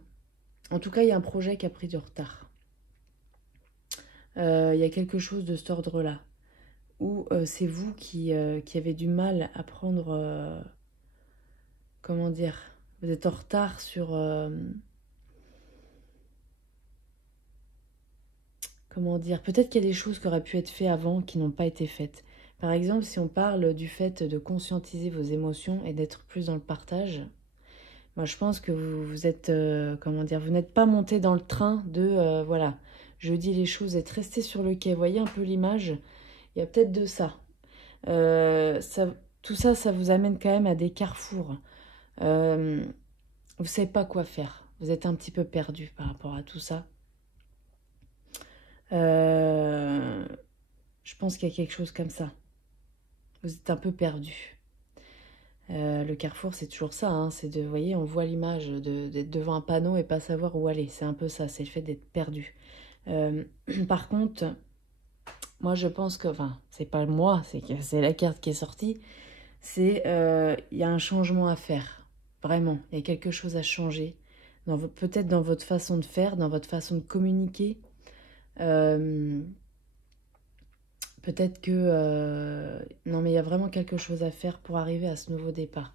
En tout cas, il y a un projet qui a pris du retard. Il y a quelque chose de cet ordre-là. Ou c'est vous qui avez du mal à prendre... comment dire, vous êtes en retard sur... comment dire, peut-être qu'il y a des choses qui auraient pu être faites avant qui n'ont pas été faites. Par exemple, si on parle du fait de conscientiser vos émotions et d'être plus dans le partage, moi je pense que vous êtes, comment dire, vous n'êtes pas monté dans le train de, voilà, je dis les choses, être resté sur le quai. Vous voyez un peu l'image? Il y a peut-être de ça. Tout ça, ça vous amène quand même à des carrefours. Vous ne savez pas quoi faire. Vous êtes un petit peu perdu par rapport à tout ça. Je pense qu'il y a quelque chose comme ça. Vous êtes un peu perdu. Le carrefour, c'est toujours ça, hein, c'est de, vous voyez, on voit l'image d'être devant un panneau et pas savoir où aller. C'est un peu ça, c'est le fait d'être perdu. Par contre, moi je pense que, enfin, c'est pas moi, c'est la carte qui est sortie, c'est, il y a un changement à faire, vraiment, il y a quelque chose à changer, peut-être dans votre façon de faire, dans votre façon de communiquer, peut-être que, non mais il y a vraiment quelque chose à faire pour arriver à ce nouveau départ.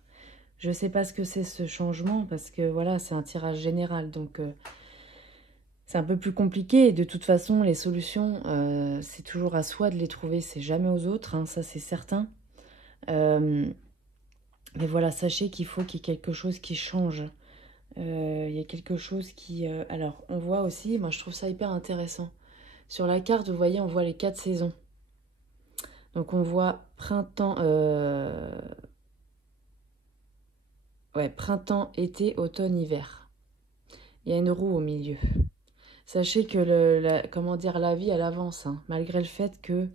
Je ne sais pas ce que c'est ce changement, parce que voilà, c'est un tirage général, donc c'est un peu plus compliqué. Et de toute façon, les solutions, c'est toujours à soi de les trouver, c'est jamais aux autres, hein, ça c'est certain. Mais voilà, sachez qu'il faut qu'il y ait quelque chose qui change. Il y a quelque chose qui... alors, on voit aussi, moi je trouve ça hyper intéressant. Sur la carte, vous voyez, on voit les 4 saisons. Donc on voit printemps... ouais, printemps, été, automne, hiver. Il y a une roue au milieu. Sachez que comment dire, la vie, elle avance, hein, malgré le fait que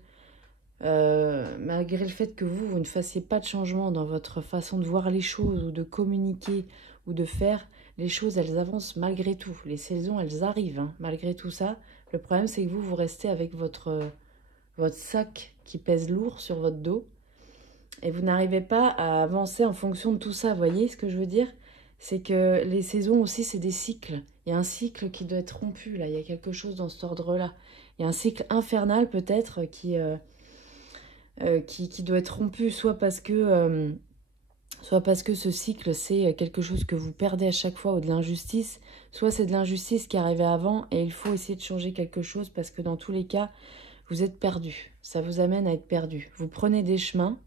vous ne fassiez pas de changement dans votre façon de voir les choses ou de communiquer ou de faire, les choses, elles avancent malgré tout. Les saisons, elles arrivent, hein, malgré tout ça. Le problème, c'est que vous restez avec votre sac qui pèse lourd sur votre dos et vous n'arrivez pas à avancer en fonction de tout ça. Vous voyez ce que je veux dire? C'est que les saisons aussi, c'est des cycles. Il y a un cycle qui doit être rompu, là. Il y a quelque chose dans cet ordre-là. Il y a un cycle infernal, peut-être, qui doit être rompu, soit parce que ce cycle, c'est quelque chose que vous perdez à chaque fois ou de l'injustice, soit c'est de l'injustice qui arrivait avant et il faut essayer de changer quelque chose parce que dans tous les cas, vous êtes perdu. Ça vous amène à être perdu. Vous prenez des chemins,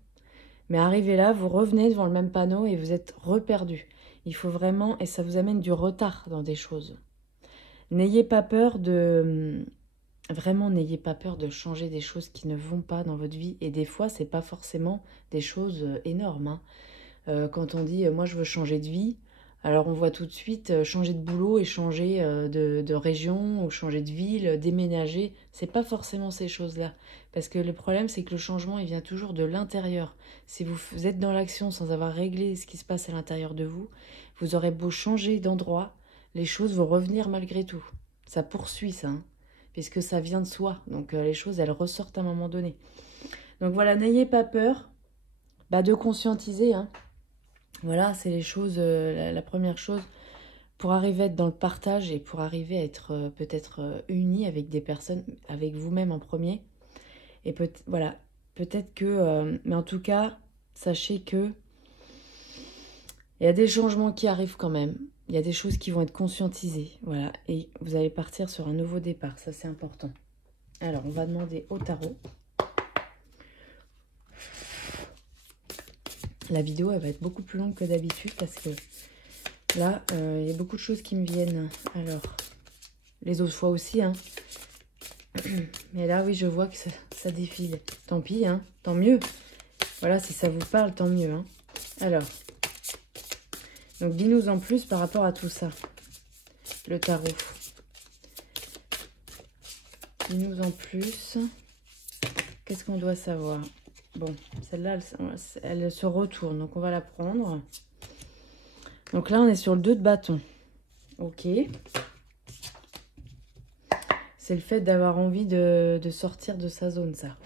mais arrivé là, vous revenez devant le même panneau et vous êtes reperdu. Il faut vraiment, et ça vous amène du retard dans des choses. N'ayez pas peur de... Vraiment, n'ayez pas peur de changer des choses qui ne vont pas dans votre vie. Et des fois, c'est pas forcément des choses énormes, hein. Quand on dit « moi, je veux changer de vie », alors on voit tout de suite changer de boulot et changer de région ou changer de ville, déménager. C'est pas forcément ces choses-là. Parce que le problème, c'est que le changement, il vient toujours de l'intérieur. Si vous êtes dans l'action sans avoir réglé ce qui se passe à l'intérieur de vous, vous aurez beau changer d'endroit, les choses vont revenir malgré tout. Ça poursuit, ça, hein, puisque ça vient de soi. Donc les choses, elles ressortent à un moment donné. Donc voilà, n'ayez pas peur de conscientiser, hein. Voilà, c'est les choses, la première chose, pour arriver à être dans le partage et pour arriver à être peut-être uni avec des personnes, avec vous-même en premier. Et voilà, peut-être que, mais en tout cas, sachez que il y a des changements qui arrivent quand même. Il y a des choses qui vont être conscientisées, voilà. Et vous allez partir sur un nouveau départ, ça c'est important. Alors, on va demander au tarot. La vidéo, elle va être beaucoup plus longue que d'habitude parce que là, il y a beaucoup de choses qui me viennent. Alors, les autres fois aussi, hein. Mais là, oui, je vois que ça défile. Tant pis, hein. Tant mieux. Voilà, si ça vous parle, tant mieux, hein. Alors, donc dis-nous en plus par rapport à tout ça. Le tarot. Dis-nous en plus. Qu'est-ce qu'on doit savoir? Bon, celle-là, elle se retourne, donc on va la prendre. Donc là, on est sur le 2 de bâton. Ok. C'est le fait d'avoir envie de sortir de sa zone, ça.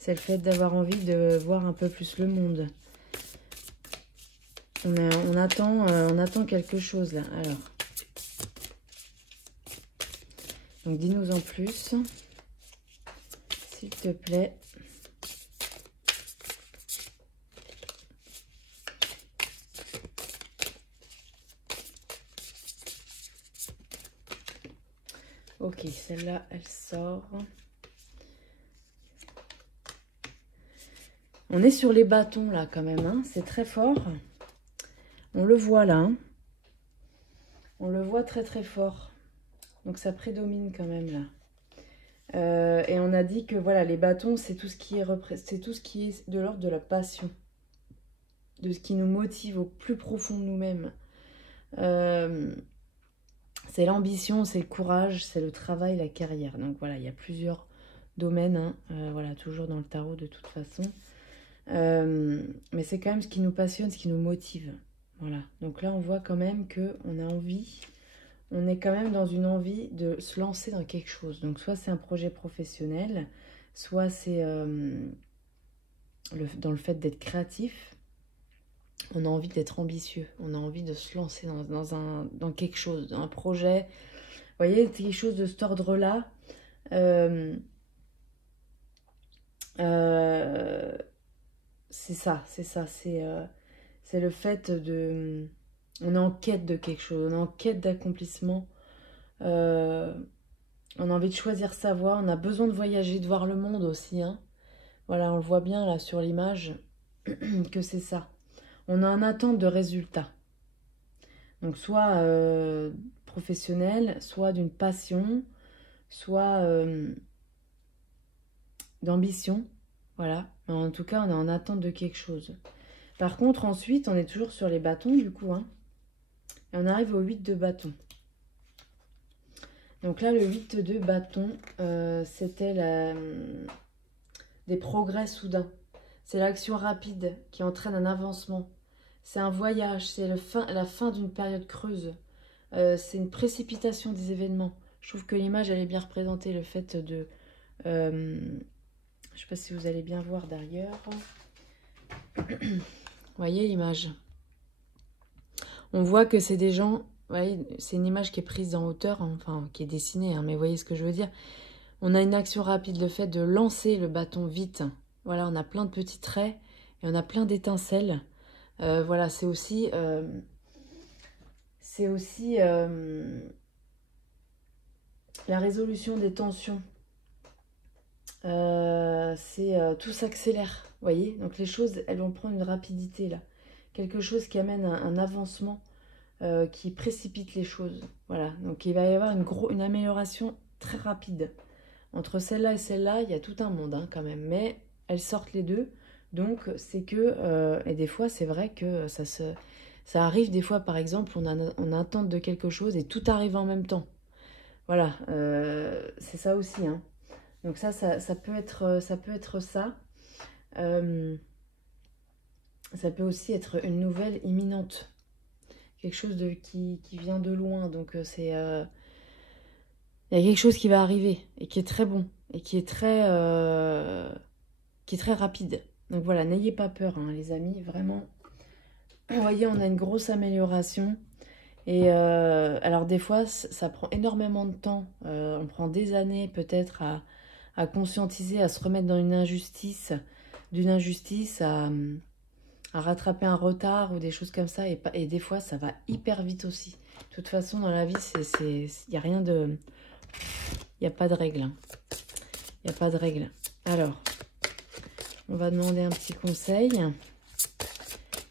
C'est le fait d'avoir envie de voir un peu plus le monde. On attend quelque chose, là. Alors. Donc, dis-nous en plus. S'il te plaît. Ok, celle-là, elle sort. On est sur les bâtons, là, quand même, hein. C'est très fort. On le voit, là, hein. On le voit très, très fort. Donc, ça prédomine quand même, là. Et on a dit que, voilà, les bâtons, c'est tout ce qui est de l'ordre de la passion. De ce qui nous motive au plus profond de nous-mêmes. C'est l'ambition, c'est le courage, c'est le travail, la carrière. Donc voilà, il y a plusieurs domaines, hein. Voilà, toujours dans le tarot de toute façon. Mais c'est quand même ce qui nous passionne, ce qui nous motive. Voilà. Donc là, on voit quand même qu'on a envie, on est quand même dans une envie de se lancer dans quelque chose. Donc soit c'est un projet professionnel, soit c'est dans le fait d'être créatif. On a envie d'être ambitieux, on a envie de se lancer dans quelque chose, dans un projet. Vous voyez, quelque chose de cet ordre-là. C'est ça, c'est le fait de... On est en quête de quelque chose, on est en quête d'accomplissement. On a envie de choisir sa voie, on a besoin de voyager, de voir le monde aussi. Hein. Voilà, on le voit bien là sur l'image, que c'est ça. On a en attente de résultats. Donc soit professionnel, soit d'une passion, soit d'ambition. Voilà, mais en tout cas, on est en attente de quelque chose. Par contre, ensuite, on est toujours sur les bâtons, du coup. Hein, et on arrive au 8 de bâton. Donc là, le 8 de bâton, c'était des progrès soudains. C'est l'action rapide qui entraîne un avancement. C'est un voyage, c'est la fin d'une période creuse. C'est une précipitation des événements. Je trouve que l'image, elle est bien représentée. Le fait de... je ne sais pas si vous allez bien voir derrière. Vous voyez l'image? On voit que c'est des gens... Vous voyez, c'est une image qui est prise en hauteur, enfin, qui est dessinée, hein, mais vous voyez ce que je veux dire? On a une action rapide, le fait de lancer le bâton vite. Voilà, on a plein de petits traits et on a plein d'étincelles. Voilà, c'est aussi la résolution des tensions. Tout s'accélère, vous voyez. Donc les choses, elles vont prendre une rapidité là. Quelque chose qui amène un avancement, qui précipite les choses. Voilà, donc il va y avoir une amélioration très rapide. Entre celle-là et celle-là, il y a tout un monde hein, quand même. Mais elles sortent les deux. Donc c'est que... et des fois, c'est vrai que ça arrive des fois, par exemple, on attend de quelque chose et tout arrive en même temps. Voilà, c'est ça aussi. Hein. Donc ça peut être ça. Ça peut aussi être une nouvelle imminente. Quelque chose qui vient de loin. Donc il y a quelque chose qui va arriver et qui est très bon et qui est très rapide. Donc voilà, n'ayez pas peur, hein, les amis, vraiment. Vous voyez, on a une grosse amélioration. Et alors des fois, ça prend énormément de temps. On prend des années peut-être à conscientiser, à se remettre dans une injustice, d'une injustice à rattraper un retard ou des choses comme ça. Et des fois, ça va hyper vite aussi. De toute façon, dans la vie, il n'y a rien de... Il n'y a pas de règle. Hein. Il n'y a pas de règle. Alors, on va demander un petit conseil.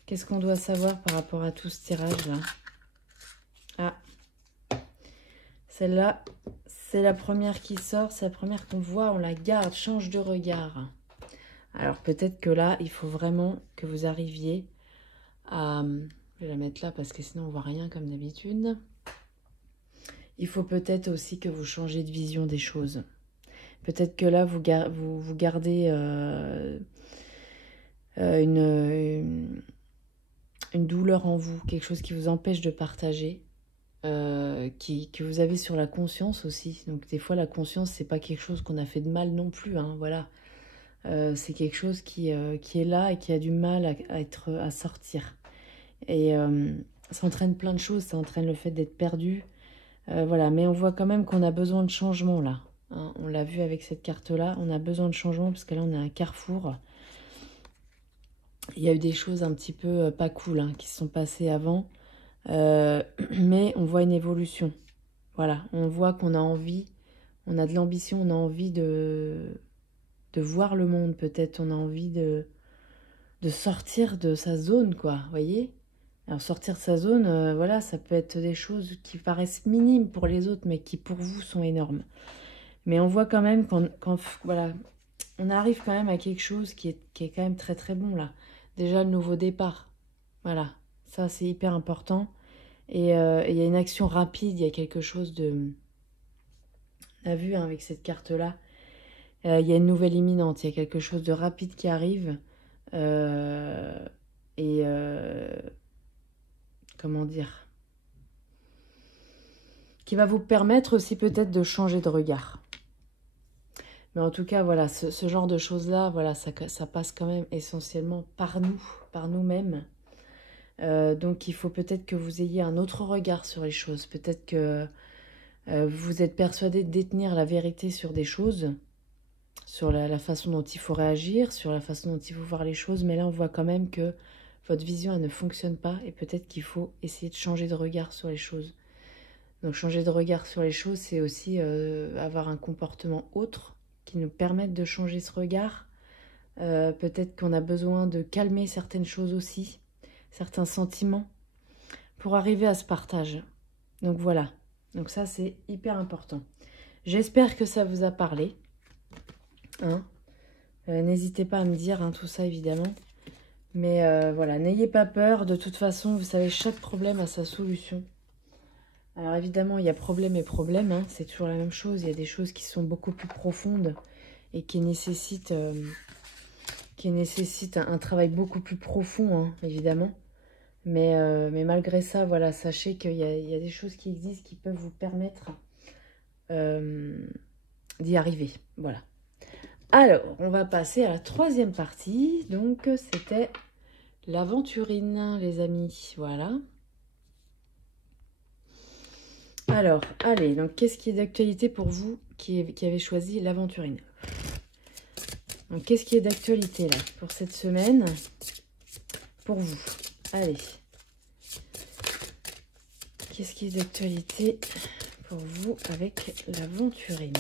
Qu'est-ce qu'on doit savoir par rapport à tout ce tirage-là? Ah, celle-là, c'est la première qui sort. C'est la première qu'on voit. On la garde. Change de regard. Alors, peut-être que là, il faut vraiment que vous arriviez à... Je vais la mettre là parce que sinon, on ne voit rien comme d'habitude. Il faut peut-être aussi que vous changiez de vision des choses. Peut-être que là, vous gardez une douleur en vous, quelque chose qui vous empêche de partager, que vous avez sur la conscience aussi. Donc des fois, la conscience, c'est pas quelque chose qu'on a fait de mal non plus. Hein, voilà. C'est quelque chose qui est là et qui a du mal à sortir. Et ça entraîne plein de choses. Ça entraîne le fait d'être perdu. Voilà, mais on voit quand même qu'on a besoin de changement là. Hein, on l'a vu avec cette carte-là, on a besoin de changement parce que là, on est à un carrefour. Il y a eu des choses un petit peu pas cool hein, qui se sont passées avant, mais on voit une évolution. Voilà, on voit qu'on a envie, on a de l'ambition, on a envie de voir le monde peut-être, on a envie de sortir de sa zone, quoi, vous voyez ? Alors sortir de sa zone, voilà, ça peut être des choses qui paraissent minimes pour les autres, mais qui pour vous sont énormes. Mais on voit quand même quand voilà, on arrive quand même à quelque chose qui est quand même très très bon là. Déjà le nouveau départ, voilà, ça c'est hyper important. Et il y a une action rapide, il y a quelque chose de... On a vu hein, avec cette carte-là, il y a une nouvelle imminente, il y a quelque chose de rapide qui arrive. Et comment dire, qui va vous permettre aussi peut-être de changer de regard. Mais en tout cas, voilà, ce genre de choses-là, voilà, ça passe quand même essentiellement par nous, par nous-mêmes. Donc, il faut peut-être que vous ayez un autre regard sur les choses. Peut-être que vous êtes persuadé de détenir la vérité sur des choses, sur la façon dont il faut réagir, sur la façon dont il faut voir les choses. Mais là, on voit quand même que votre vision, elle ne fonctionne pas. Et peut-être qu'il faut essayer de changer de regard sur les choses. Donc, changer de regard sur les choses, c'est aussi avoir un comportement autre qui nous permette de changer ce regard. Peut-être qu'on a besoin de calmer certaines choses aussi, certains sentiments, pour arriver à ce partage. Donc voilà, donc ça c'est hyper important. J'espère que ça vous a parlé. Hein, n'hésitez pas à me dire tout ça évidemment. Mais voilà, n'ayez pas peur. De toute façon, vous savez, chaque problème a sa solution. Alors évidemment, il y a problème et problème. Hein, c'est toujours la même chose. Il y a des choses qui sont beaucoup plus profondes et qui nécessitent un travail beaucoup plus profond, hein, évidemment. Mais malgré ça, voilà, sachez qu'il y a des choses qui existent qui peuvent vous permettre d'y arriver. Voilà. Alors, on va passer à la troisième partie. Donc, c'était l'aventurine, les amis. Voilà. Alors, allez, donc, qu'est-ce qui est d'actualité pour vous qui avez choisi l'aventurine? Donc, qu'est-ce qui est d'actualité, là, pour cette semaine? Pour vous. Allez. Qu'est-ce qui est d'actualité pour vous avec l'aventurine?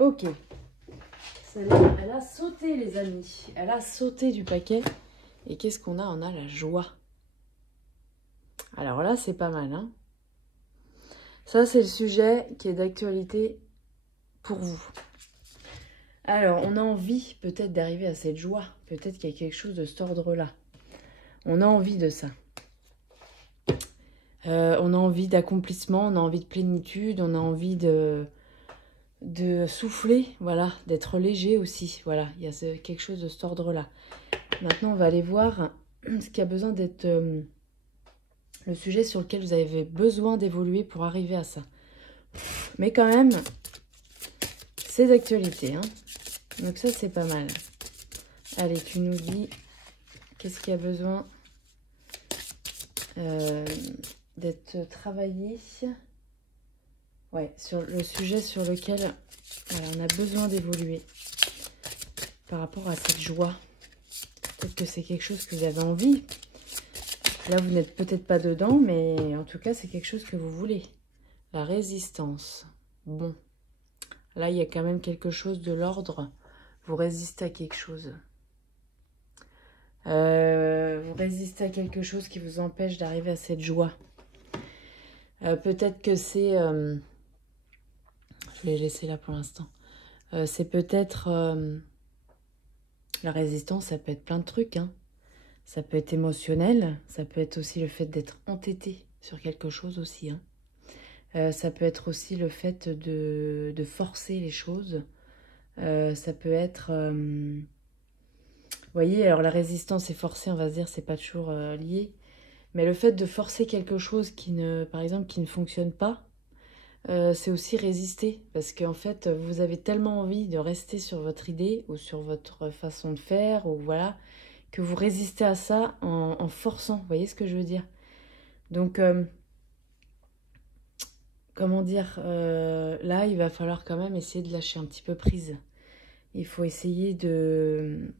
Ok. Celle-là, elle a sauté, les amis. Elle a sauté du paquet. Et qu'est-ce qu'on a? On a la joie. Alors là, c'est pas mal, hein. Ça, c'est le sujet qui est d'actualité pour vous. Alors, on a envie peut-être d'arriver à cette joie. Peut-être qu'il y a quelque chose de cet ordre-là. On a envie de ça. On a envie d'accomplissement, on a envie de plénitude, on a envie de souffler, voilà, d'être léger aussi. Voilà, il y a quelque chose de cet ordre-là. Maintenant, on va aller voir ce qui a besoin d'être... le sujet sur lequel vous avez besoin d'évoluer pour arriver à ça. Mais quand même, c'est d'actualité, hein. Donc ça, c'est pas mal. Allez, tu nous dis qu'est-ce qui a besoin d'être travaillé. Ouais, sur le sujet sur lequel voilà, on a besoin d'évoluer par rapport à cette joie. Peut-être que c'est quelque chose que vous avez envie. Là, vous n'êtes peut-être pas dedans, mais en tout cas, c'est quelque chose que vous voulez. La résistance. Bon. Là, il y a quand même quelque chose de l'ordre. Vous résistez à quelque chose. Vous résistez à quelque chose qui vous empêche d'arriver à cette joie. Peut-être que c'est... je vais laisser là pour l'instant. C'est peut-être... la résistance, ça peut être plein de trucs, hein. Ça peut être émotionnel, ça peut être aussi le fait d'être entêté sur quelque chose aussi. Hein. Ça peut être aussi le fait de forcer les choses. Ça peut être... vous voyez, alors la résistance et forcer, on va se dire, c'est pas toujours lié. Mais le fait de forcer quelque chose qui ne, par exemple, qui ne fonctionne pas, c'est aussi résister. Parce qu'en fait, vous avez tellement envie de rester sur votre idée ou sur votre façon de faire, ou voilà... que vous résistez à ça en forçant. Vous voyez ce que je veux dire? Donc, comment dire, là, il va falloir quand même essayer de lâcher un petit peu prise. Il faut essayer de...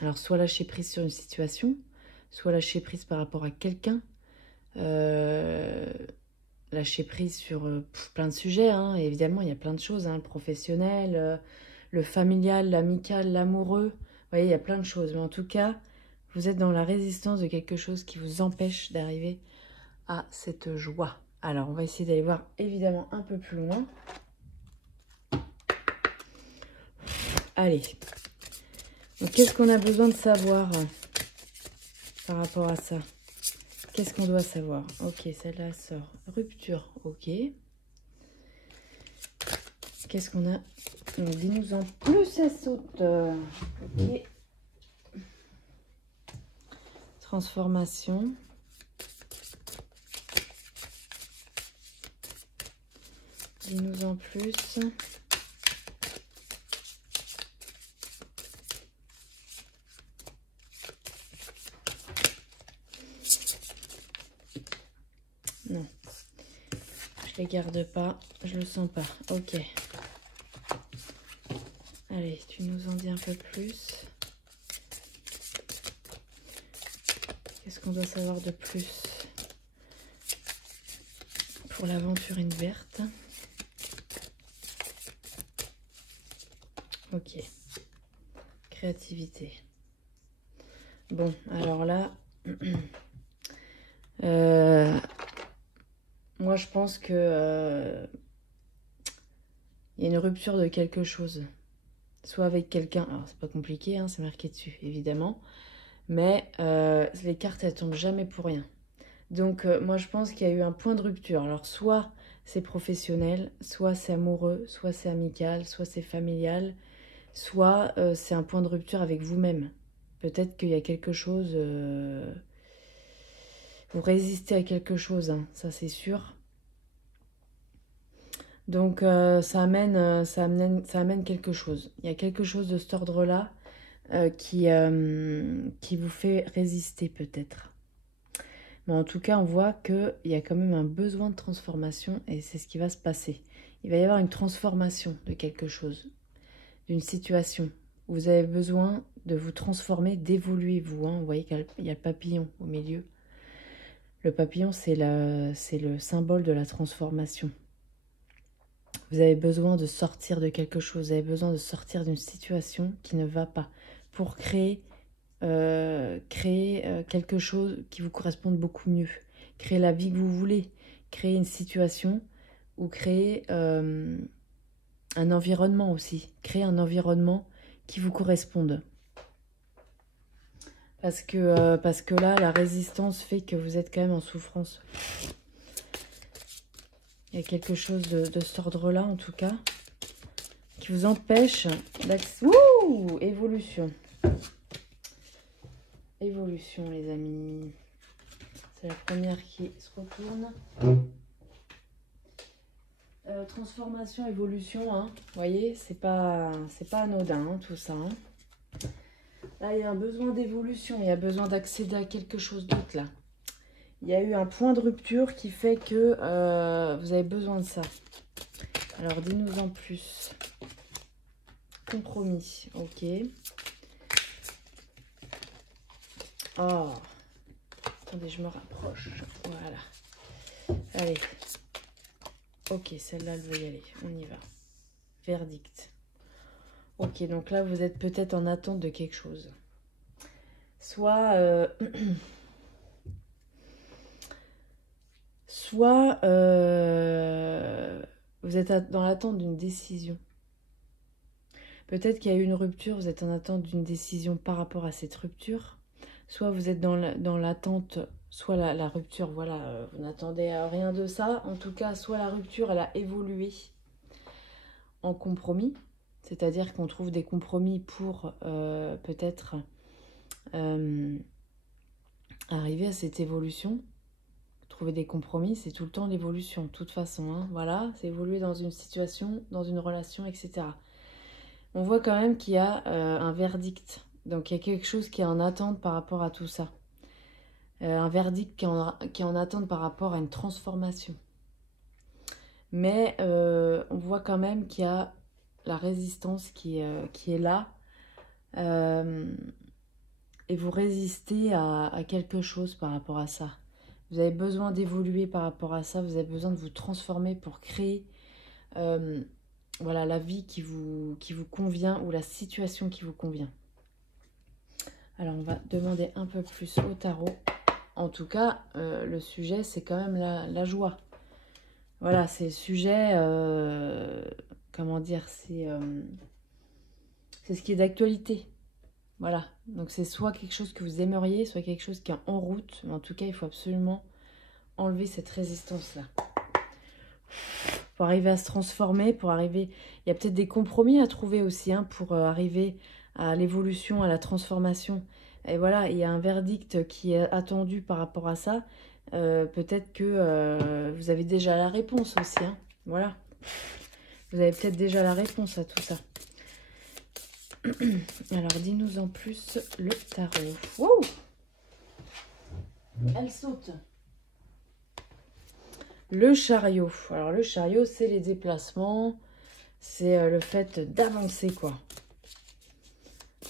Alors, soit lâcher prise sur une situation, soit lâcher prise par rapport à quelqu'un, lâcher prise sur plein de sujets. Hein. Et évidemment, il y a plein de choses, hein, le professionnel, le familial, l'amical, l'amoureux. Vous voyez, il y a plein de choses. Mais en tout cas, vous êtes dans la résistance de quelque chose qui vous empêche d'arriver à cette joie. Alors, on va essayer d'aller voir évidemment un peu plus loin. Allez. Donc, qu'est-ce qu'on a besoin de savoir? par rapport à ça. Qu'est-ce qu'on doit savoir? Ok, celle-là sort. Rupture, ok. Qu'est-ce qu'on a? Dis-nous en plus, ça saute. Ok. Transformation. Dis-nous en plus. Non. Je les garde pas. Je le sens pas. Ok. Allez, tu nous en dis un peu plus. Qu'est-ce qu'on doit savoir de plus pour l'aventurine verte? Ok. Créativité. Bon, alors là, moi je pense que il y a une rupture de quelque chose. Soit avec quelqu'un, alors c'est pas compliqué, hein, c'est marqué dessus évidemment, mais les cartes elles tombent jamais pour rien. Donc moi je pense qu'il y a eu un point de rupture. Alors soit c'est professionnel, soit c'est amoureux, soit c'est amical, soit c'est familial, soit c'est un point de rupture avec vous-même. Peut-être qu'il y a quelque chose, vous résistez à quelque chose, hein, ça c'est sûr. Donc ça amène quelque chose. Il y a quelque chose de cet ordre-là qui vous fait résister peut-être. Mais en tout cas, on voit qu'il y a quand même un besoin de transformation et c'est ce qui va se passer. Il va y avoir une transformation de quelque chose, d'une situation. Vous avez besoin de vous transformer, d'évoluer vous. Hein. Vous voyez qu'il y a le papillon au milieu. Le papillon, c'est le symbole de la transformation. Vous avez besoin de sortir de quelque chose, vous avez besoin de sortir d'une situation qui ne va pas pour créer quelque chose qui vous corresponde beaucoup mieux. Créer la vie que vous voulez, créer une situation ou créer un environnement aussi. Créer un environnement qui vous corresponde. Parce que là, la résistance fait que vous êtes quand même en souffrance. Il y a quelque chose de cet ordre-là, en tout cas, qui vous empêche d'accéder. Ouh, évolution. Évolution, les amis. C'est la première qui se retourne. Transformation, évolution, hein. Vous voyez, c'est pas anodin, hein, tout ça. Hein. Là, il y a un besoin d'évolution, il y a besoin d'accéder à quelque chose d'autre, là. Il y a eu un point de rupture qui fait que vous avez besoin de ça. Alors, dis-nous en plus. Compromis, ok. Oh. Attendez, je me rapproche. Voilà. Allez. Ok, celle-là, elle veut y aller. On y va. Verdict. Ok, donc là, vous êtes peut-être en attente de quelque chose. Soit... soit vous êtes dans l'attente d'une décision. Peut-être qu'il y a eu une rupture, vous êtes en attente d'une décision par rapport à cette rupture. Soit vous êtes dans l'attente, soit la rupture, voilà, vous n'attendez à rien de ça. En tout cas, soit la rupture, elle a évolué en compromis. C'est-à-dire qu'on trouve des compromis pour peut-être arriver à cette évolution. Trouver des compromis, c'est tout le temps l'évolution, de toute façon. Hein. Voilà, c'est évoluer dans une situation, dans une relation, etc. On voit quand même qu'il y a un verdict. Donc il y a quelque chose qui est en attente par rapport à tout ça. Un verdict qui est en attente par rapport à une transformation. Mais on voit quand même qu'il y a la résistance qui est là. Et vous résistez à quelque chose par rapport à ça. Vous avez besoin d'évoluer par rapport à ça. Vous avez besoin de vous transformer pour créer voilà, la vie qui vous convient ou la situation qui vous convient. Alors, on va demander un peu plus au tarot. En tout cas, le sujet, c'est quand même la joie. Voilà, c'est le sujet, comment dire, c'est ce qui est d'actualité. Voilà, donc c'est soit quelque chose que vous aimeriez, soit quelque chose qui est en route. Mais en tout cas, il faut absolument enlever cette résistance-là. Pour arriver à se transformer, pour arriver... Il y a peut-être des compromis à trouver aussi, hein, pour arriver à l'évolution, à la transformation. Et voilà, il y a un verdict qui est attendu par rapport à ça. Peut-être que vous avez déjà la réponse aussi, hein. Voilà. Vous avez peut-être déjà la réponse à tout ça. Alors, dis-nous en plus le tarot. Wow! Elle saute. Le chariot. Alors, le chariot, c'est les déplacements. C'est le fait d'avancer, quoi.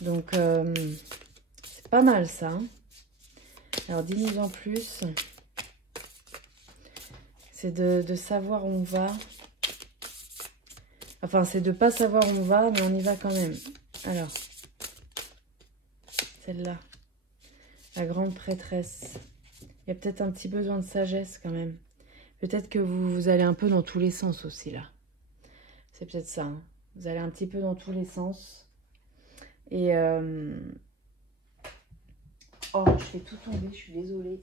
Donc, c'est pas mal, ça. Hein. Alors, dis-nous en plus. C'est de savoir où on va. Enfin, c'est de pas savoir où on va, mais on y va quand même. Alors, celle-là. La grande prêtresse. Il y a peut-être un petit besoin de sagesse quand même. Peut-être que vous allez un peu dans tous les sens aussi, là. C'est peut-être ça. Hein. Vous allez un petit peu dans tous les sens. Et... Oh, je fais tout tomber, je suis désolée.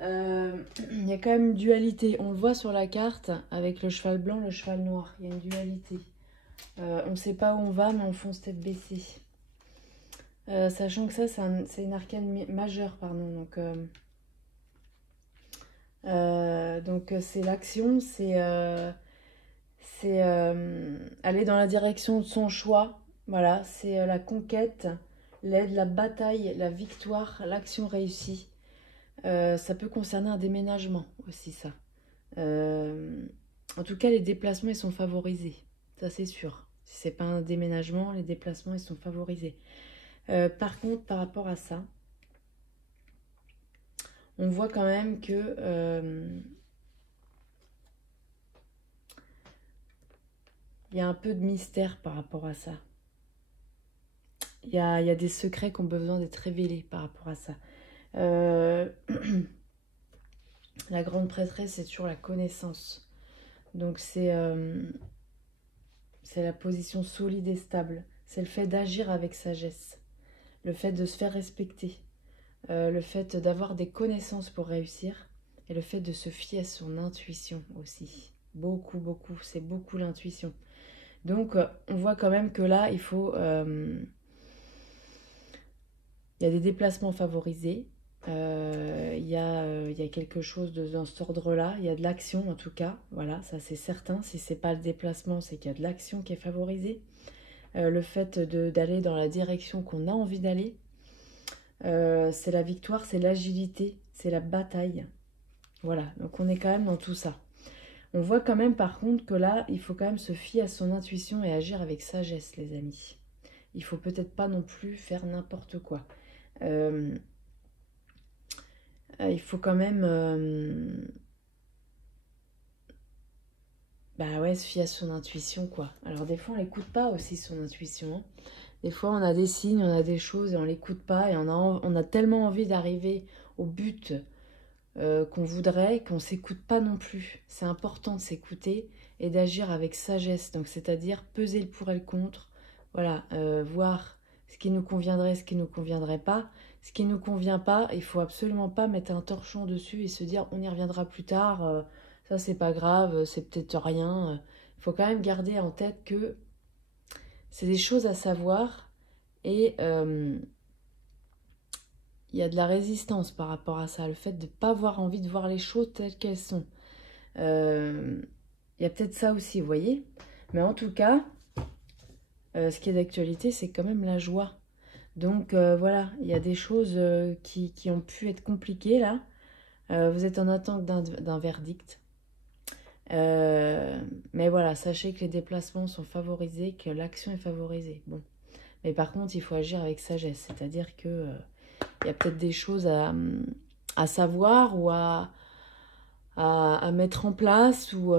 Il y a quand même une dualité. On le voit sur la carte avec le cheval blanc, le cheval noir. Il y a une dualité. On ne sait pas où on va, mais on fonce tête baissée. Sachant que ça, c'est une arcane majeure, pardon. Donc c'est l'action, c'est aller dans la direction de son choix. Voilà, c'est la conquête, l'aide, la bataille, la victoire, l'action réussie. Ça peut concerner un déménagement aussi, ça. En tout cas, les déplacements, ils sont favorisés. Ça, c'est sûr. Si c'est pas un déménagement, les déplacements, ils sont favorisés. Par contre, par rapport à ça, on voit quand même que il y a un peu de mystère par rapport à ça. Il y a des secrets qui ont besoin d'être révélés par rapport à ça. La grande prêtresse, c'est toujours la connaissance. Donc c'est la position solide et stable. C'est le fait d'agir avec sagesse. Le fait de se faire respecter. Le fait d'avoir des connaissances pour réussir. Et le fait de se fier à son intuition aussi. Beaucoup, beaucoup. C'est beaucoup l'intuition. Donc on voit quand même que là, il faut... il y a des déplacements favorisés. Il y a quelque chose dans cet ordre-là. Il y a de l'action en tout cas. Voilà, ça c'est certain. Si c'est pas le déplacement, c'est qu'il y a de l'action qui est favorisée. Le fait d'aller dans la direction qu'on a envie d'aller. C'est la victoire, c'est l'agilité, c'est la bataille. Voilà, donc on est quand même dans tout ça. On voit quand même par contre que là, il faut quand même se fier à son intuition et agir avec sagesse, les amis. Il faut peut-être pas non plus faire n'importe quoi. Il faut quand même bah ouais, se fier à son intuition, quoi. Alors des fois, on l'écoute pas aussi, son intuition. Hein. Des fois, on a des signes, on a des choses et on l'écoute pas. Et on a tellement envie d'arriver au but qu'on voudrait qu'on s'écoute pas non plus. C'est important de s'écouter et d'agir avec sagesse. Donc c'est-à-dire peser le pour et le contre. Voilà, voir ce qui nous conviendrait, ce qui nous conviendrait pas. Ce qui nous convient pas, il faut absolument pas mettre un torchon dessus et se dire on y reviendra plus tard. Ça c'est pas grave, c'est peut-être rien. Il faut quand même garder en tête que c'est des choses à savoir et il y a de la résistance par rapport à ça, le fait de ne pas avoir envie de voir les choses telles qu'elles sont. Il y a peut-être ça aussi, vous voyez. Mais en tout cas, ce qui est d'actualité, c'est quand même la joie. Donc voilà, il y a des choses qui ont pu être compliquées là. Vous êtes en attente d'un verdict. Mais voilà, sachez que les déplacements sont favorisés, que l'action est favorisée. Bon. Mais par contre, il faut agir avec sagesse. C'est-à-dire que il y a peut-être des choses à savoir ou à mettre en place. Ou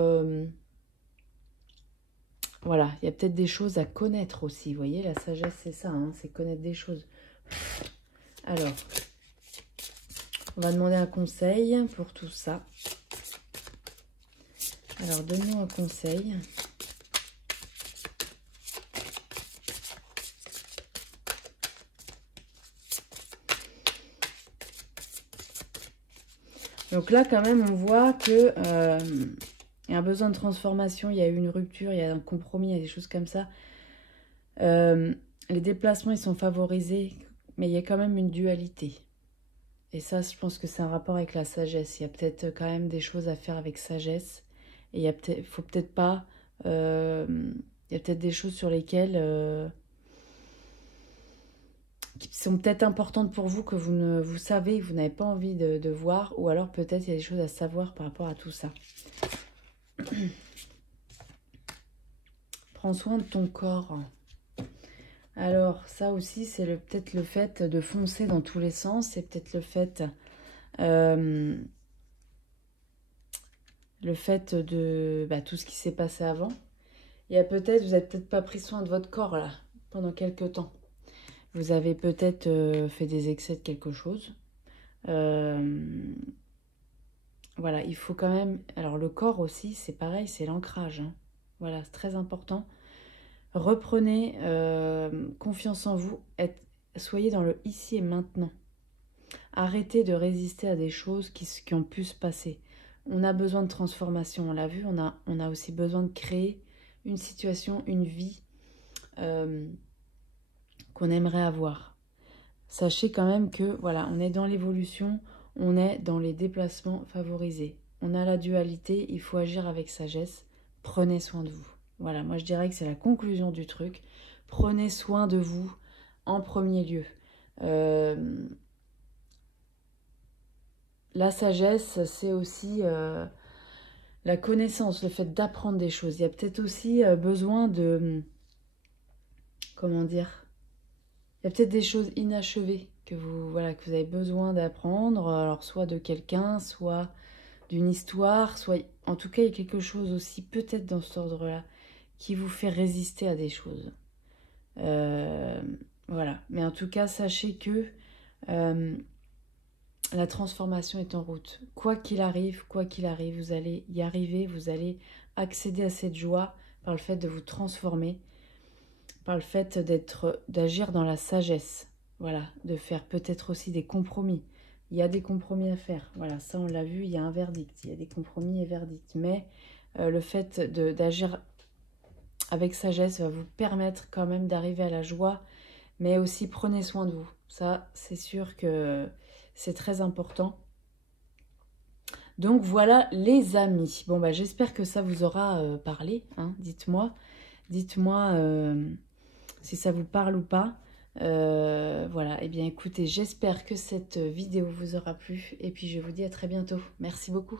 voilà, il y a peut-être des choses à connaître aussi. Vous voyez, la sagesse, c'est ça, hein, c'est connaître des choses. Alors, on va demander un conseil pour tout ça. Alors, donne-nous un conseil. Donc là, quand même, on voit que il y a un besoin de transformation, il y a eu une rupture, il y a un compromis, il y a des choses comme ça. Les déplacements, ils sont favorisés, mais il y a quand même une dualité. Et ça, je pense que c'est un rapport avec la sagesse. Il y a peut-être quand même des choses à faire avec sagesse. Et il faut peut-être pas... il y a peut-être des choses sur lesquelles... qui sont peut-être importantes pour vous, que vous savez, que vous n'avez pas envie de voir. Ou alors peut-être il y a des choses à savoir par rapport à tout ça. Prends soin de ton corps. Alors, ça aussi, c'est peut-être le fait de foncer dans tous les sens. C'est peut-être le fait de tout ce qui s'est passé avant. Il y a peut-être, vous n'avez peut-être pas pris soin de votre corps, là, pendant quelques temps. Vous avez peut-être fait des excès de quelque chose. Voilà, il faut quand même... Alors, le corps aussi, c'est pareil, c'est l'ancrage. Hein. Voilà, c'est très important. Reprenez confiance en vous. Soyez dans le ici et maintenant. Arrêtez de résister à des choses qui ont pu se passer. On a besoin de transformation, on l'a vu. On a aussi besoin de créer une situation, une vie qu'on aimerait avoir. Sachez quand même que, voilà, on est dans l'évolution, on est dans les déplacements favorisés. On a la dualité, il faut agir avec sagesse. Prenez soin de vous. Voilà, moi je dirais que c'est la conclusion du truc. Prenez soin de vous en premier lieu. La sagesse, c'est aussi la connaissance, le fait d'apprendre des choses. Il y a peut-être aussi besoin de... Comment dire? Il y a peut-être des choses inachevées que vous avez besoin d'apprendre. Alors soit de quelqu'un, soit d'une histoire, soit... En tout cas, il y a quelque chose aussi, peut-être dans cet ordre-là, qui vous fait résister à des choses. Voilà. Mais en tout cas, sachez que la transformation est en route. Quoi qu'il arrive, vous allez y arriver, vous allez accéder à cette joie par le fait de vous transformer, par le fait d'agir dans la sagesse. Voilà, de faire peut-être aussi des compromis. Il y a des compromis à faire. Voilà, ça on l'a vu, il y a un verdict. Il y a des compromis et verdicts. Mais le fait d'agir avec sagesse va vous permettre quand même d'arriver à la joie. Mais aussi prenez soin de vous. Ça, c'est sûr que c'est très important. Donc voilà les amis. Bon bah j'espère que ça vous aura parlé. Hein. Dites-moi si ça vous parle ou pas. Voilà, et bien écoutez, j'espère que cette vidéo vous aura plu. Et puis je vous dis à très bientôt. Merci beaucoup.